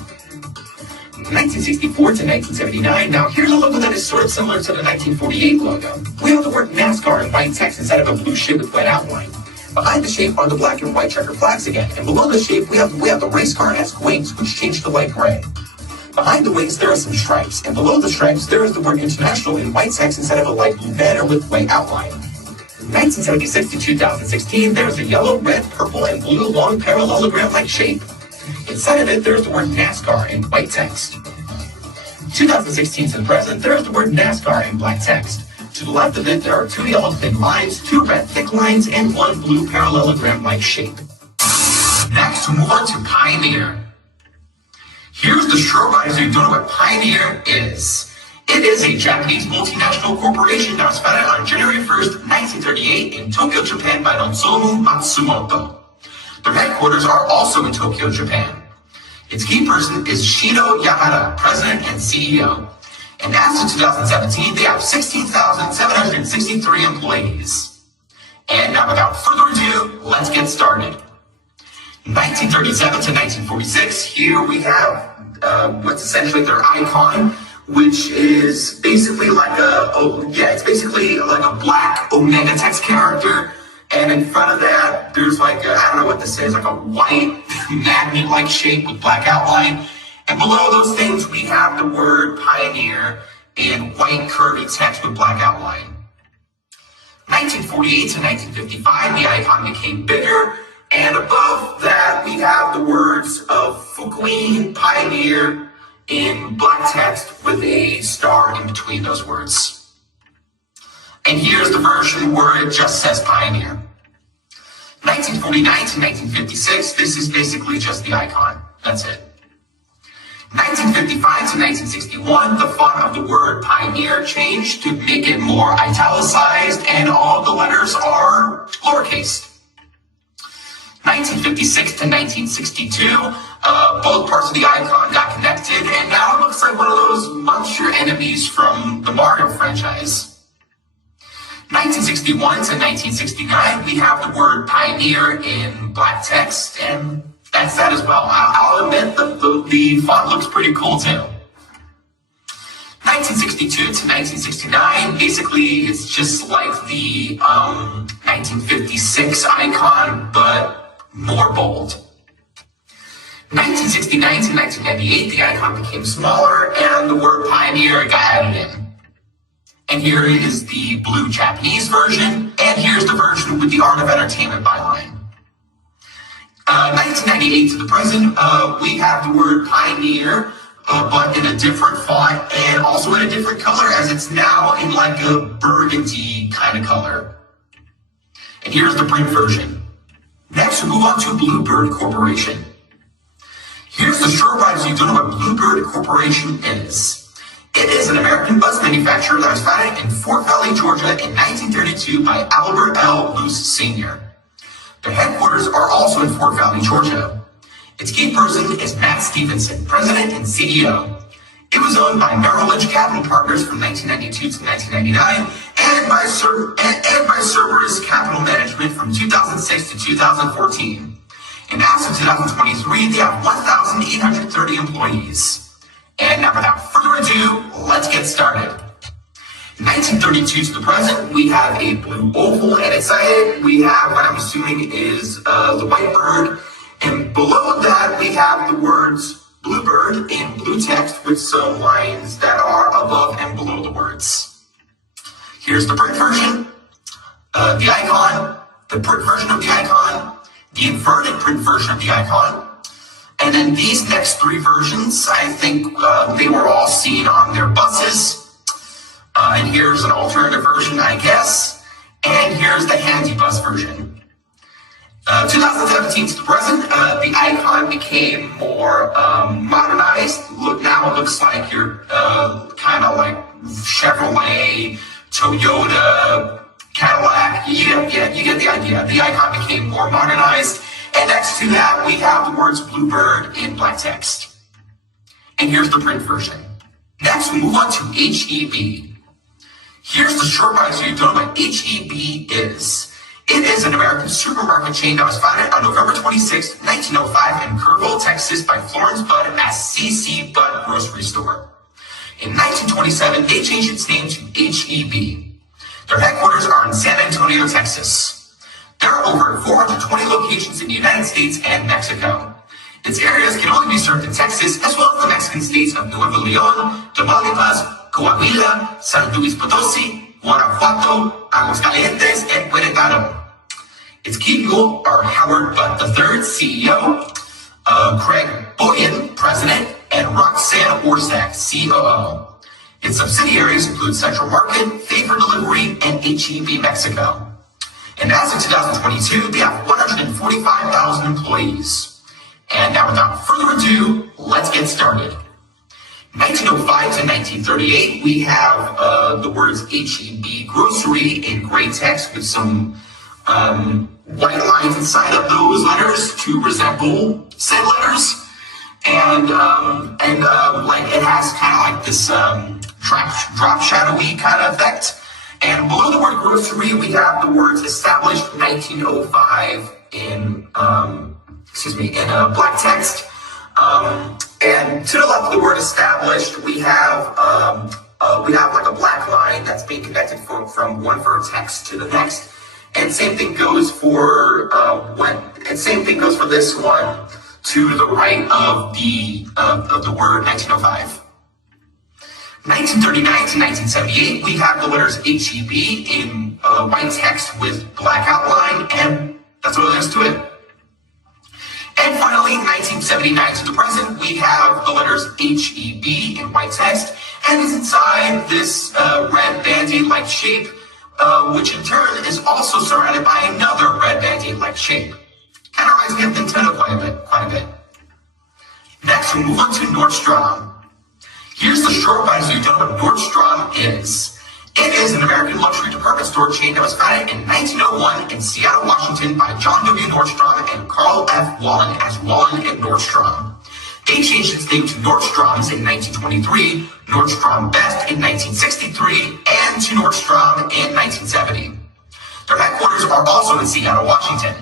1964 to 1979, now here's a logo that is sort of similar to the 1948 logo. We have the word NASCAR in white text instead of a blue shape with white outline. Behind the shape are the black and white checker flags again, and below the shape we have the race car-esque wings, which change to light gray. Behind the wings, there are some stripes, and below the stripes, there is the word International in white text instead of a light blue banner with white outline. 1976 to 2016, there is a yellow, red, purple, and blue long parallelogram-like shape. Inside of it, there is the word NASCAR in white text. 2016 to the present, there is the word NASCAR in black text. To the left of it, there are two yellow thin lines, two red thick lines, and one blue parallelogram-like shape. Next, we'll move on to Pioneer. Here's the short ride so you don't know what Pioneer is. It is a Japanese multinational corporation that was founded on January 1st, 1938 in Tokyo, Japan by Nozomu Matsumoto. Their headquarters are also in Tokyo, Japan. Its key person is Shido Yahara, president and CEO. And as of 2017, they have 16,763 employees. And now without further ado, let's get started. 1937 to 1946, here we have what's essentially their icon, which is basically like it's basically like a black Omega text character. And in front of that, there's like I don't know what this is, like a white magnet-like shape with black outline. And below those things, we have the word Pioneer in white curvy text with black outline. 1948 to 1955, the icon became bigger. And above that, we have the words of Fukuin Pioneer in black text with a star in between those words. And here's the version where it just says Pioneer. 1949 to 1956, this is basically just the icon. That's it. 1955 to 1961, the font of the word Pioneer changed to make it more italicized, and all the letters are lowercase. 1956 to 1962, both parts of the icon got connected, and now it looks like one of those Munch Your Enemies from the Mario franchise. 1961 to 1969, we have the word Pioneer in black text, and that's that as well. I'll admit the font looks pretty cool too. 1962 to 1969, basically it's just like the 1956 icon, but more bold. 1969 to 1998, the icon became smaller and the word Pioneer got added in. And here is the blue Japanese version, and here's the version with the Art of Entertainment byline. 1998 to the present, we have the word Pioneer, but in a different font and also in a different color, as it's now in like a burgundy kind of color. And here's the print version. Next, we move on to Bluebird Corporation. Here's the short ride so you don't know what Bluebird Corporation is. It is an American bus manufacturer that was founded in Fort Valley, Georgia in 1932 by Albert L. Luce Sr. Their headquarters are also in Fort Valley, Georgia. Its key person is Matt Stevenson, president and CEO. It was owned by Merrill Lynch Capital Partners from 1992 to 1999 and by Cerberus Capital Management from 2006 to 2014. And as of 2023, they have 1,830 employees. And now without further ado, let's get started. 1932 to the present, we have a blue oval, and inside it, we have what I'm assuming is the white bird. And below that, we have the words Bluebird in blue text with some lines that are above and below the words. Here's the print version, the icon, the print version of the icon, the inverted print version of the icon, and then these next three versions, I think they were all seen on their buses. And here's an alternative version, I guess. And here's the handy bus version. 2017 to the present, the icon became more modernized. Now it looks like you're kind of like Chevrolet, Toyota, Cadillac. You get the idea. The icon became more modernized. And next to that, we have the words Bluebird in black text. And here's the print version. Next, we move on to HEB. Here's the short ride so you don't know what HEB is. It is an American supermarket chain that was founded on November 26, 1905 in Kerrville, Texas by Florence Budd as C.C. Budd Grocery Store. In 1927, they changed its name to HEB. Their headquarters are in San Antonio, Texas. There are over 420 locations in the United States and Mexico. Its areas can only be served in Texas, as well as the Mexican states of Nuevo León, Tamaulipas, Coahuila, San Luis Potosí, Guanajuato, Aguascalientes, and Querétaro. Its key people are Howard Budd III, CEO, Craig Boyan, President, and Roxanne Orsak, COO. Its subsidiaries include Central Market, Favor Delivery, and HEB Mexico. And as of 2022, they have 145,000 employees. And now without further ado, let's get started. 1905 to 1938, we have the words HEB Grocery in gray text with some white lines inside of those letters to resemble said letters. And like it has kind of like this drop shadowy kind of effect. And below the word grocery, we have the words established 1905 in black text. And to the left of the word established, we have like a black line that's being connected from one vertex to the next. And same thing goes for this one to the right of the word 1905. 1939 to 1978, we have the letters HEB in white text with black outline, and that's what it is to it. And finally, 1979 to the present, we have the letters HEB in white text, and it's inside this red band-aid-like shape, which in turn is also surrounded by another red band-aid-like shape. Kind of reminds me of Nintendo quite a bit. Next, we move on to Nordstrom. Here's the short ride so you don't know what Nordstrom is. It is an American luxury department store chain that was founded in 1901 in Seattle, Washington by John W. Nordstrom and Carl F. Wallen as Wallen and Nordstrom. They changed its name to Nordstrom's in 1923, Nordstrom Best in 1963, and to Nordstrom in 1970. Their headquarters are also in Seattle, Washington.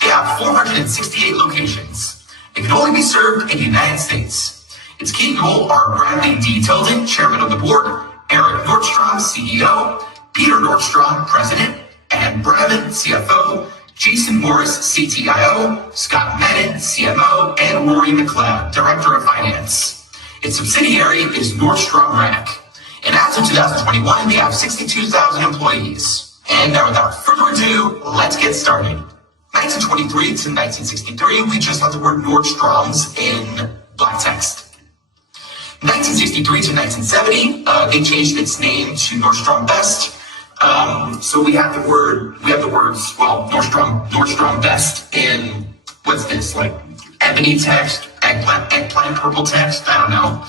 They have 468 locations. It can only be served in the United States. Its key people are Bradley D. Tilden, chairman of the board, Eric Nordstrom, CEO, Peter Nordstrom, president, Ed Brevin, CFO, Jason Morris, CTIO, Scott Menon, CMO, and Rory McLeod, director of finance. Its subsidiary is Nordstrom Rack. And as of 2021, they have 62,000 employees. And now without further ado, let's get started. 1923 to 1963, we just had the word Nordstrom's in black text. 1963 to 1970, they changed its name to Nordstrom Best. So we have the words, Nordstrom Best in, what's this, like ebony text, eggplant purple text, I don't know.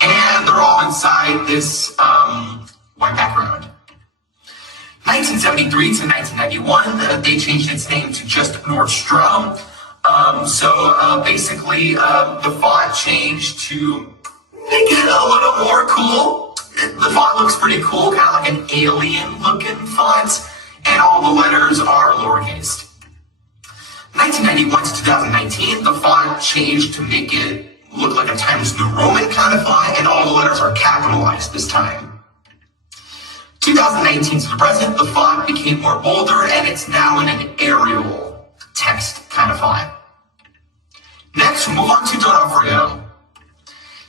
And they're all inside this white background. 1973 to 1991, they changed its name to just Nordstrom. Basically, the font changed to make it a little more cool. The font looks pretty cool, kind of like an alien-looking font, and all the letters are lowercase. 1991 to 2019, the font changed to make it look like a Times New Roman kind of font, and all the letters are capitalized this time. 2019 to the present, the font became more bolder, and it's now in an Arial text kind of font. Next, we'll move on to Donofrio.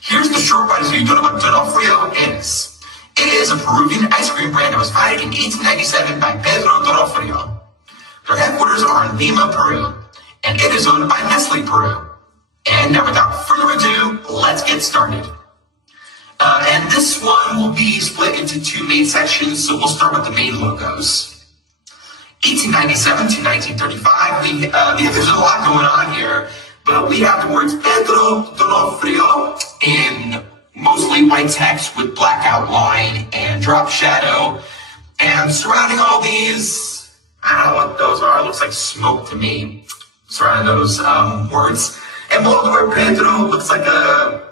Here's the short version so you don't know what Donofrio is. It is a Peruvian ice cream brand that was founded in 1897 by Pedro Donofrio. Their headquarters are in Lima, Peru, and it is owned by Nestle Peru. And now without further ado, let's get started. And this one will be split into two main sections, so we'll start with the main logos. 1897 to 1935, there's a lot going on here, but we have the words Pedro Donofrio in mostly white text with black outline and drop shadow. And surrounding all these, I don't know what those are, it looks like smoke to me, surrounding those words. And below the word Pedro looks like a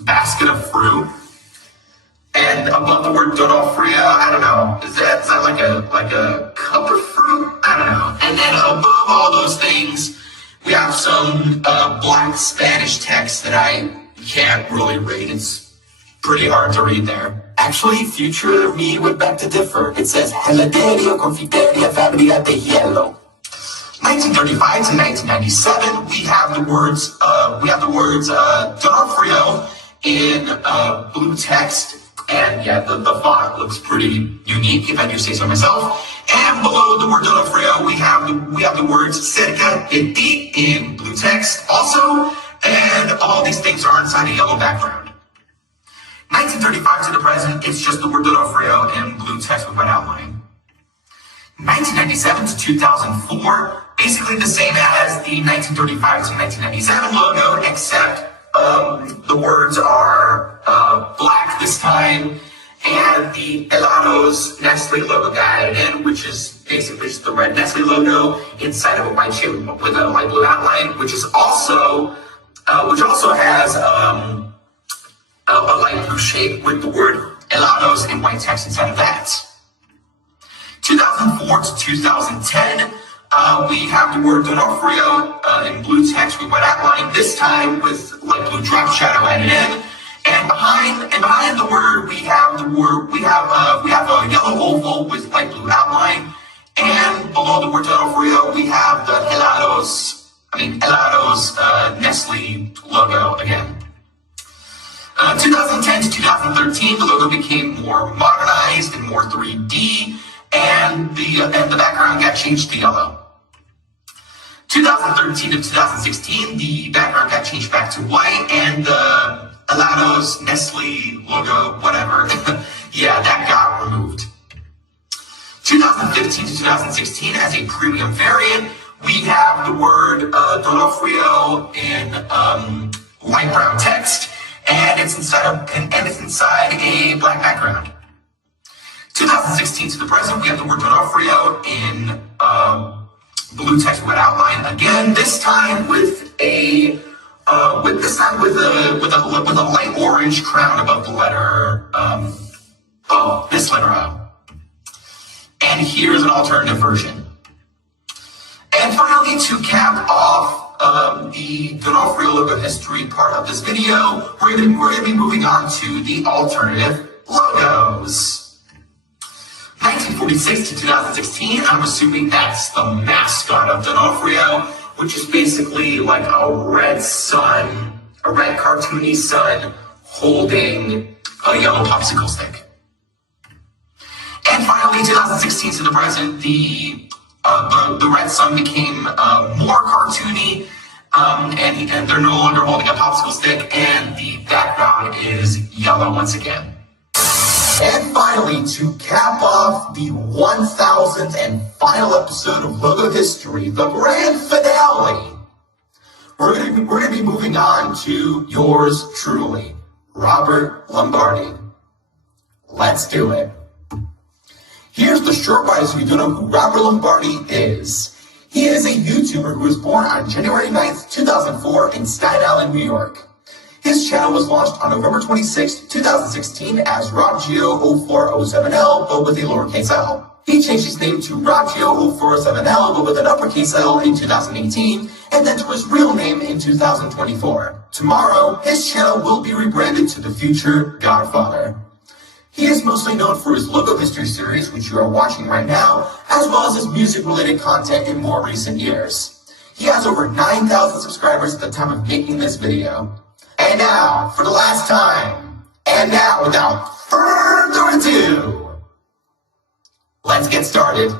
basket of fruit. And above the word Donofrio, I don't know, is that like a cup of fruit? I don't know. And then above all those things, we have some black Spanish text that I can't really read. It's pretty hard to read there. Actually, future me would beg to differ. It says, Heladerio confiteria fabbrica de hielo. 1935 to 1997, we have the words Donofrio in blue text. And yeah, the font looks pretty unique, if I do say so myself. And below the word Donofrio, we have the words Cerca de ti in blue text also, and all these things are inside a yellow background. 1935 to the present, it's just the word Donofrio in blue text with white outline. 1997 to 2004, basically the same as the 1935 to 1997 logo, except the words are black this time, and the Helados Nestle logo got added in, which is basically just the red Nestle logo inside of a white shape with a light blue outline, which also has a light blue shape with the word Helados in white text inside of that. 2004 to 2010. We have the word Donofrio in blue text with white outline, this time with light blue drop shadow added in. And behind the word we have a yellow oval with light blue outline. And below the word Donofrio we have the Helados Nestle logo again. 2010 to 2013, the logo became more modernized and more 3D, and the background got changed to yellow. 2013 to 2016, the background got changed back to white, and the Helados Nestle logo, whatever, yeah, that got removed. 2015 to 2016, as a premium variant, we have the word Donofrio in light brown text, and it's inside a black background. 2016 to the present, we have the word D'Onofrio in blue text with outline again. This time with a light orange crown above the letter O. This letter O. And here's an alternative version. And finally, to cap off the D'Onofrio logo history part of this video, we're gonna be moving on to the alternative logos. 1946 to 2016, I'm assuming that's the mascot of D'Onofrio, which is basically like a red sun, a red cartoony sun holding a yellow popsicle stick. And finally, 2016 to the present, the red sun became more cartoony, and they're no longer holding a popsicle stick, and the background is yellow once again. And finally, to cap off the 1000th and final episode of Logo History, the grand finale, we're gonna be moving on to yours truly, Robert Lombardi. Let's do it. Here's the short bio so you don't know who Robert Lombardi is. He is a YouTuber who was born on January 9th, 2004 in Staten Island, New York. His channel was launched on November 26, 2016 as RobGeo0407L, but with a lowercase l. He changed his name to RobGeo0407L, but with an uppercase L in 2018, and then to his real name in 2024. Tomorrow, his channel will be rebranded to the future Godfather. He is mostly known for his Logo History series, which you are watching right now, as well as his music-related content in more recent years. He has over 9,000 subscribers at the time of making this video. And now, for the last time, and now without further ado, let's get started.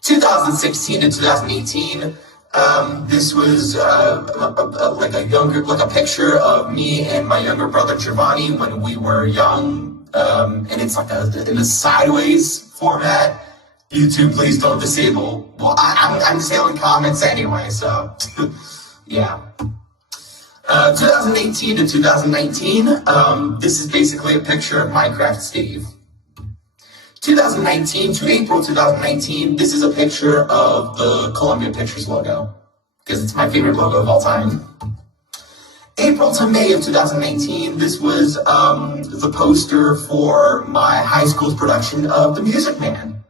2016 to 2018, this was like a picture of me and my younger brother Giovanni when we were young, and it's like in a sideways format. YouTube, please don't disable. Well, I'm disabling comments anyway, so yeah. 2018 to 2019, this is basically a picture of Minecraft Steve. 2019 to April 2019, this is a picture of the Columbia Pictures logo, because it's my favorite logo of all time. April to May of 2019, this was the poster for my high school's production of The Music Man.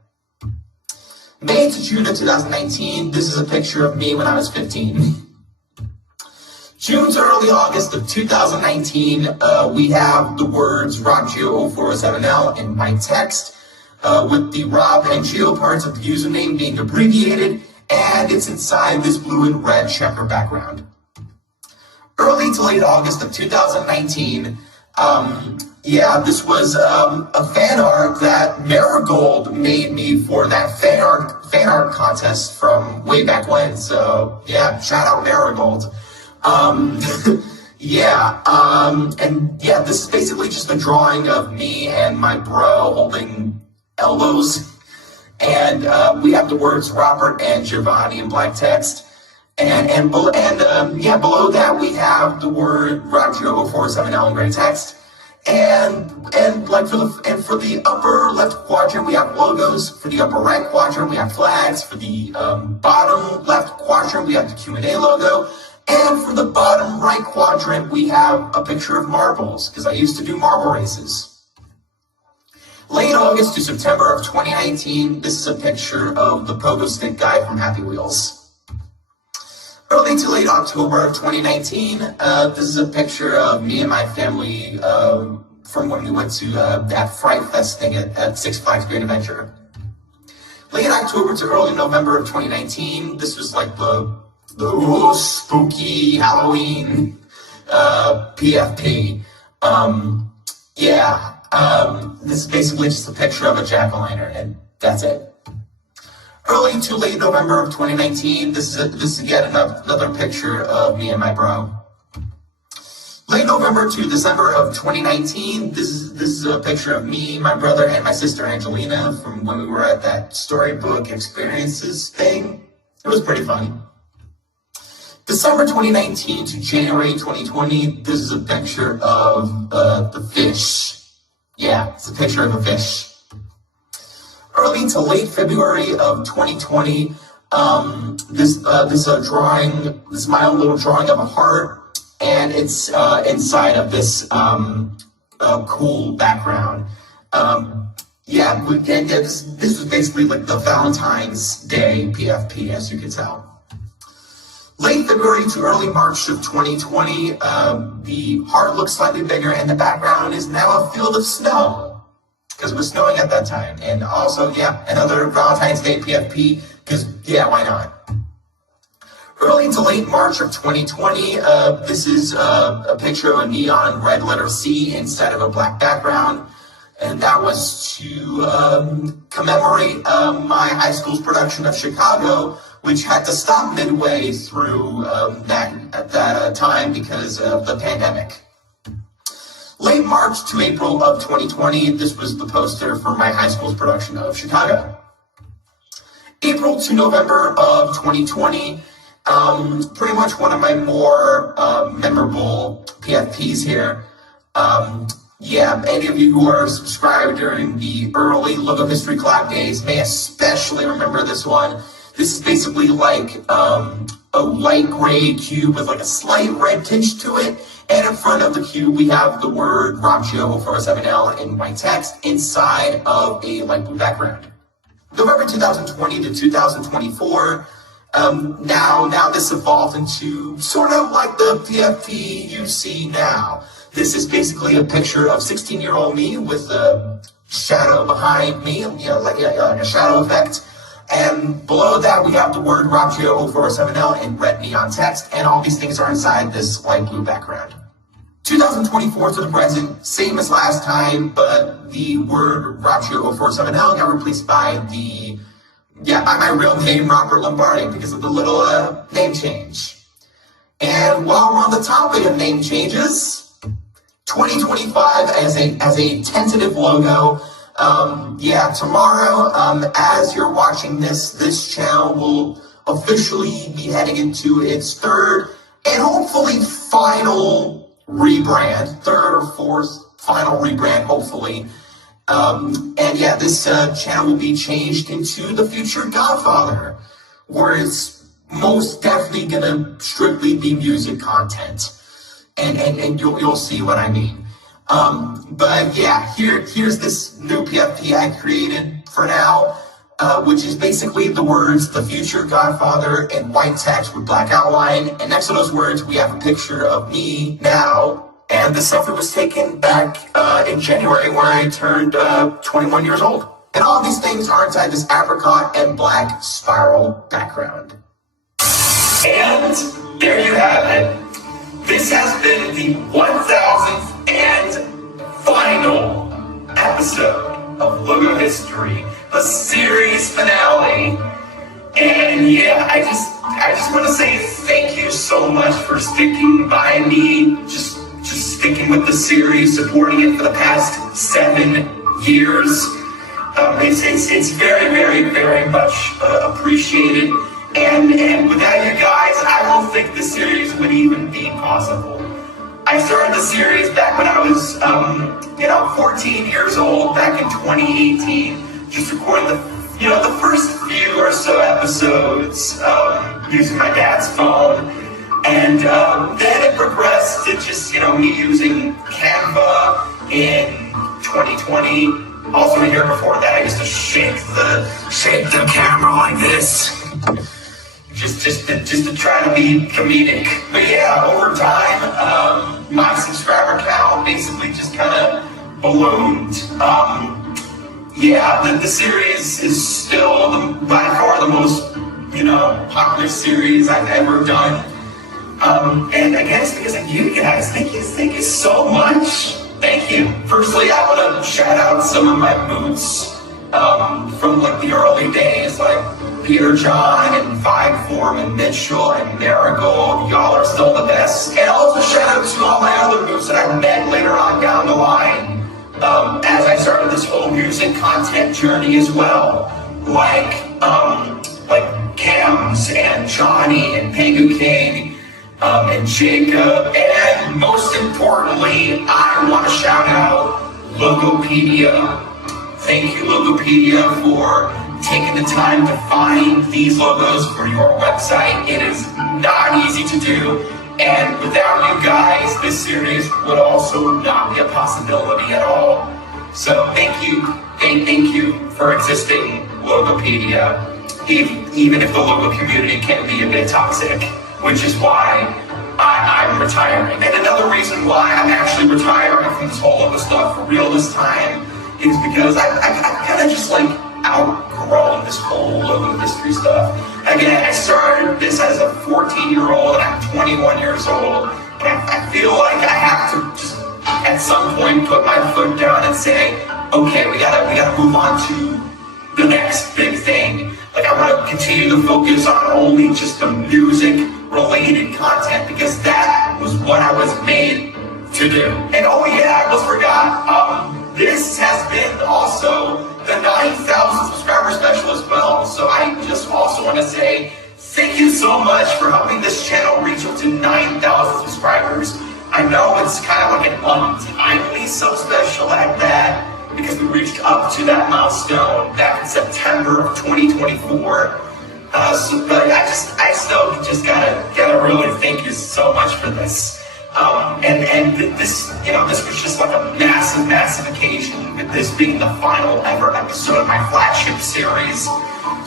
May to June of 2019, this is a picture of me when I was 15. June to early August of 2019, we have the words RobGeo0407L in my text, with the Rob and Geo parts of the username being abbreviated, and it's inside this blue and red checker background. Early to late August of 2019, this was a fan art that Marigold made me for that fan art contest from way back when, so yeah, shout out Marigold. This is basically just a drawing of me and my bro holding elbows, and we have the words Robert and Giovanni in black text, and below that we have the word RobGeo0407L in gray text, and for the upper left quadrant we have logos, for the upper right quadrant we have flags, for the bottom left quadrant we have the Q&A logo. And for the bottom right quadrant, we have a picture of marbles, because I used to do marble races. Late August to September of 2019, this is a picture of the pogo stick guy from Happy Wheels. Early to late October of 2019, this is a picture of me and my family from when we went to that Fright Fest thing at Six Flags Great Adventure. Late October to early November of 2019, this was like the spooky Halloween PFP. This is basically just a picture of a jack-o'-lantern, and that's it. Early to late November of 2019, this is yet another picture of me and my bro. Late November to December of 2019, this is a picture of me, my brother, and my sister Angelina from when we were at that storybook experiences thing. It was pretty fun. December 2019 to January 2020, this is a picture of the fish. Yeah, it's a picture of a fish. early to late February of 2020, this drawing, this is my own little drawing of a heart, and it's inside of this cool background. This was basically like the Valentine's Day PFP, as you can tell. Late February to early March of 2020, the heart looks slightly bigger, and the background is now a field of snow, because it was snowing at that time. And also, another Valentine's Day PFP, because, why not? Early to late March of 2020, this is a picture of a neon red letter C instead of a black background. And that was to commemorate my high school's production of Chicago, which had to stop midway through at that time because of the pandemic. Late March to April of 2020, this was the poster for my high school's production of Chicago. April to November of 2020, pretty much one of my more memorable PFPs here. Any of you who are subscribed during the early Logo History Collab days may especially remember this one. This is basically like a light gray cube with like a slight red tinge to it. And in front of the cube, we have the word Rapcio 047L in white text inside of a light blue background. November 2020 to 2024, now this evolved into sort of like the PFP you see now. This is basically a picture of 16-year-old me with a shadow behind me, like a shadow effect. And below that, we have the word Rapcio 047L in red neon text, and all these things are inside this light blue background. 2024 to the present, same as last time, but the word Rapcio 047L got replaced by by my real name, Robert Lombardi, because of the little name change. And while we're on the topic of name changes, 2025 as a tentative logo. Tomorrow, as you're watching this channel will officially be heading into its third and hopefully final rebrand, third or fourth final rebrand, hopefully. This channel will be changed into the Future Godfather, where it's most definitely gonna strictly be music content. And you'll see what I mean. Here's this new PFP I created for now, which is basically the words "The Future Godfather" in white text with black outline. And next to those words, we have a picture of me now. And this selfie was taken back in January when I turned 21 years old. And all these things are inside this apricot and black spiral background. And there you have it. This has been the 1000th and final episode of Logo History, the series finale. And I just want to say thank you so much for sticking by me, just sticking with the series, supporting it for the past 7 years. It's very, very, very much appreciated. And without you guys, I don't think the series would even be possible. I started the series back when I was, 14 years old, back in 2018, just recording the first few or so episodes using my dad's phone. And then it progressed to just, me using Canva in 2020. Also, a year before that, I used to shake the camera like this. Just to try to be comedic. But over time, my subscriber count basically just kind of ballooned. The series is still by far the most, popular series I've ever done. And again, it's because of you guys. Thank you so much. Thank you. Firstly, I want to shout out some of my moods from like the early days, like Peter John and Vibe Form and Mitchell and Marigold. Y'all are still the best. And also shout out to all my other moves that I met later on down the line as I started this whole music content journey as well. Like Cams and Johnny and Pengu King and Jacob. And most importantly, I want to shout out Logopedia. thank you, Logopedia, for taking the time to find these logos for your website. It is not easy to do, and without you guys, this series would also not be a possibility at all. So thank you for existing, Logopedia, even if the logo community can be a bit toxic, which is why I'm retiring. And another reason why I'm actually retiring from this whole logo stuff for real this time is because I kind of just like outgrown this whole logo history stuff. Again, I started this as a 14-year-old and I'm 21 years old. And I feel like I have to just at some point put my foot down and say, okay, we gotta move on to the next big thing. Like, I want to continue to focus on only just the music related content because that was what I was made to do. And oh yeah, I almost forgot, this has been also the 9,000 subscriber special as well. So I just also want to say thank you so much for helping this channel reach up to 9,000 subscribers. I know it's kind of like an untimely sub-special at that because we reached up to that milestone back in September of 2024. But I still just gotta really thank you so much for this. And this, this was just like a massive occasion with this being the final ever episode of my flagship series.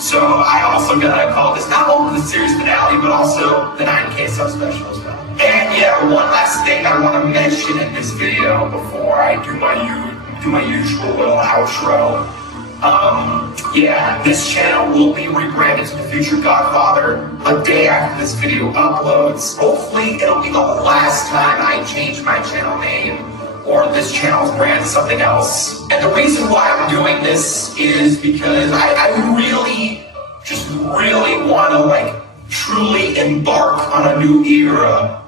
So I also gotta call this not only the series finale, but also the 9K sub-special as well. And yeah, one last thing I want to mention in this video before I do my usual little outro. Yeah, this channel will be rebranded to The Future Godfather a day after this video uploads. Hopefully it'll be the last time I change my channel name or this channel's brand to something else. And the reason why I'm doing this is because I really want to like truly embark on a new era,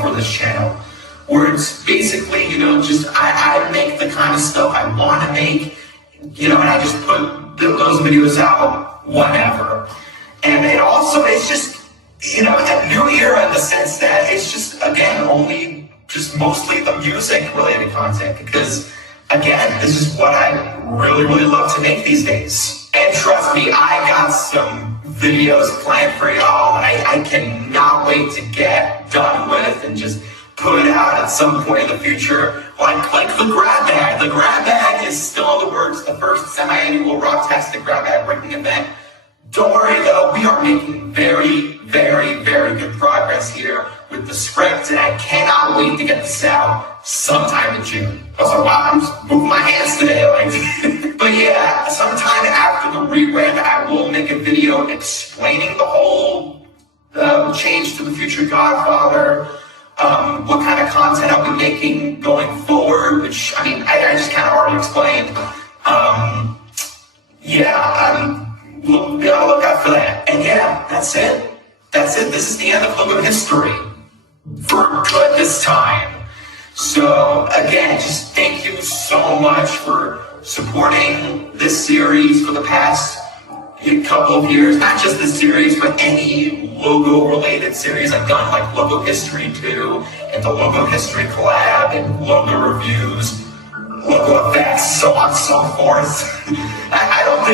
for this channel. Where it's basically, just I make the kind of stuff I want to make, and I just put those videos out whenever. And it also, it's just, a new era in the sense that it's just, again, only just mostly the music related content because, again, this is what I really love to make these days. And trust me, I got some videos planned for y'all and I cannot wait to get done with and just put out at some point in the future, like the grab bag. The grab bag is still in the works, the first semi-annual Rocktastic grab bag breaking event. Don't worry though, we are making very good progress here with the script, and I cannot wait to get this out sometime in June. Also, wow, I'm just moving my hands today, like. But yeah, sometime after the rebrand, I will make a video explaining the whole change to The Future Godfather. What kind of content I'll be making going forward, which, I just kind of already explained. Be on the lookout for that. And yeah, that's it. This is the end of logo history. For good this time. So, again, just thank you so much for supporting this series for the past couple of years. Not just this series, but any logo-related series I've done, like Logo History 2, and the Logo History Collab, and Logo Reviews, Logo Effects, so on and so forth. I don't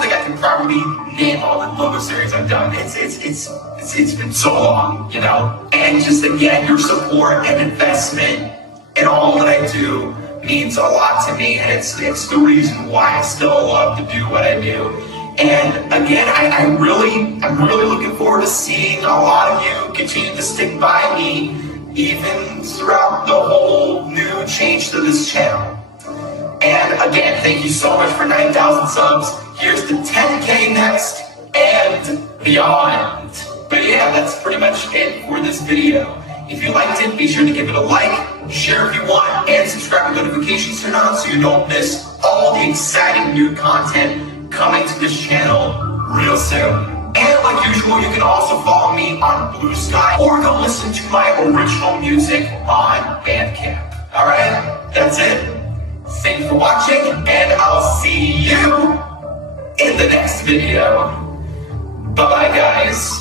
think I can properly name all the logo series I've done. It's been so long, And just again, your support and investment in all that I do means a lot to me, and it's the reason why I still love to do what I do. And again, I'm really looking forward to seeing a lot of you continue to stick by me, even throughout the whole new change to this channel. And again, thank you so much for 9,000 subs. Here's the 10K next and beyond. But yeah, that's pretty much it for this video. If you liked it, be sure to give it a like, share if you want, and subscribe with notifications turned on so you don't miss all the exciting new content coming to this channel real soon. And like usual, you can also follow me on Blue Sky or go listen to my original music on Bandcamp. Alright, that's it. Thank you for watching, and I'll see you in the next video. Bye-bye, guys.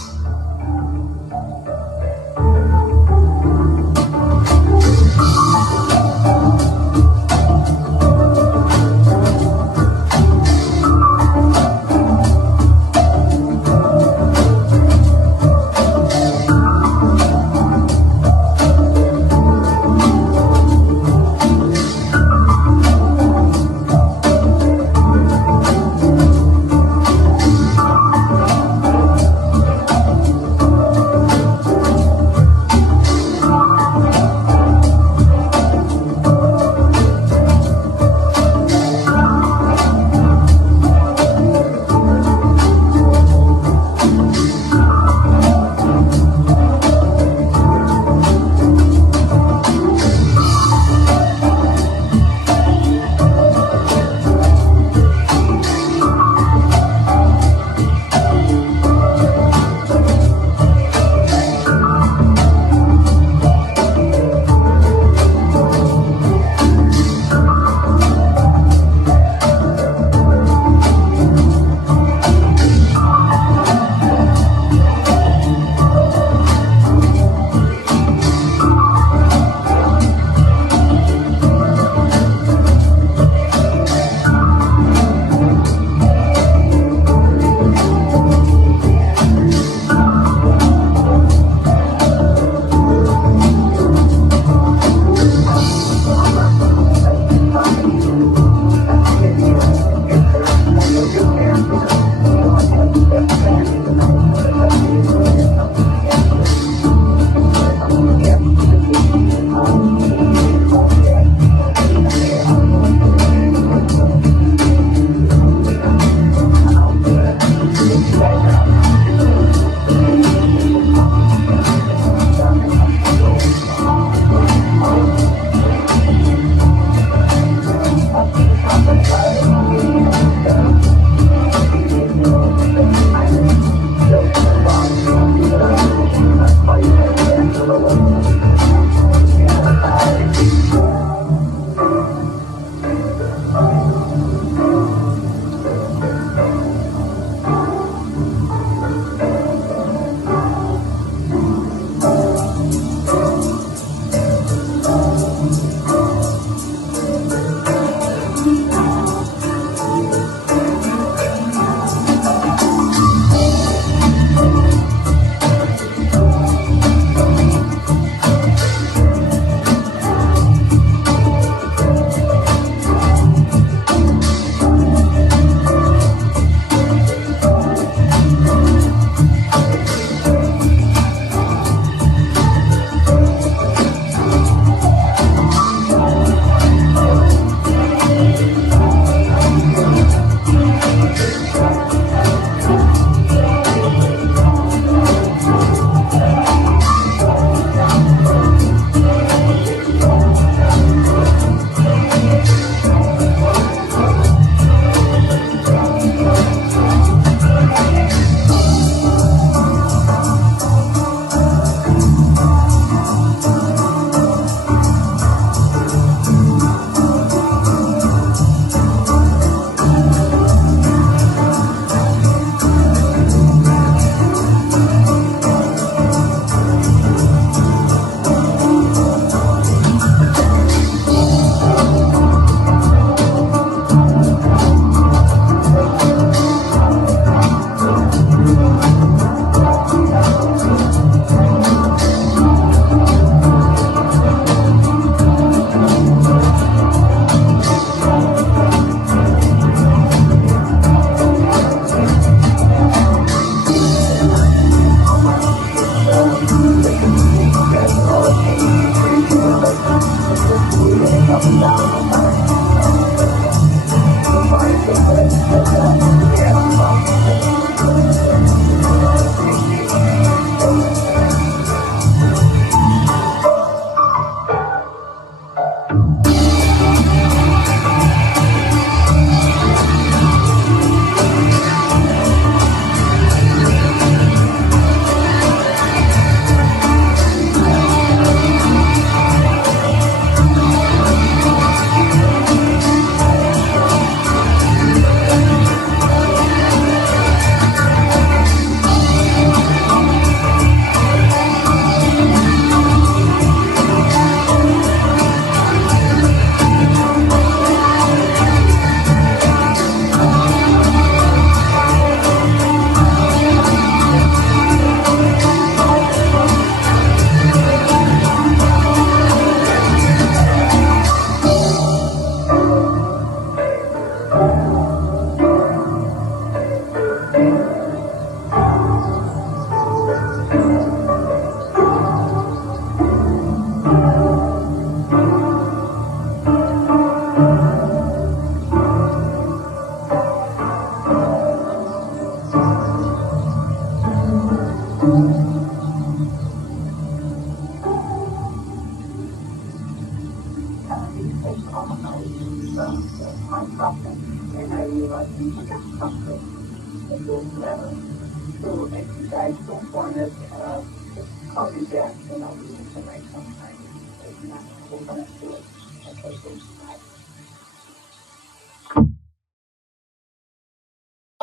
Oh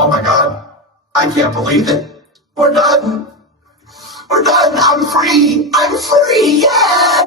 my God, I can't believe it. We're done. We're done. I'm free. I'm free. Yeah.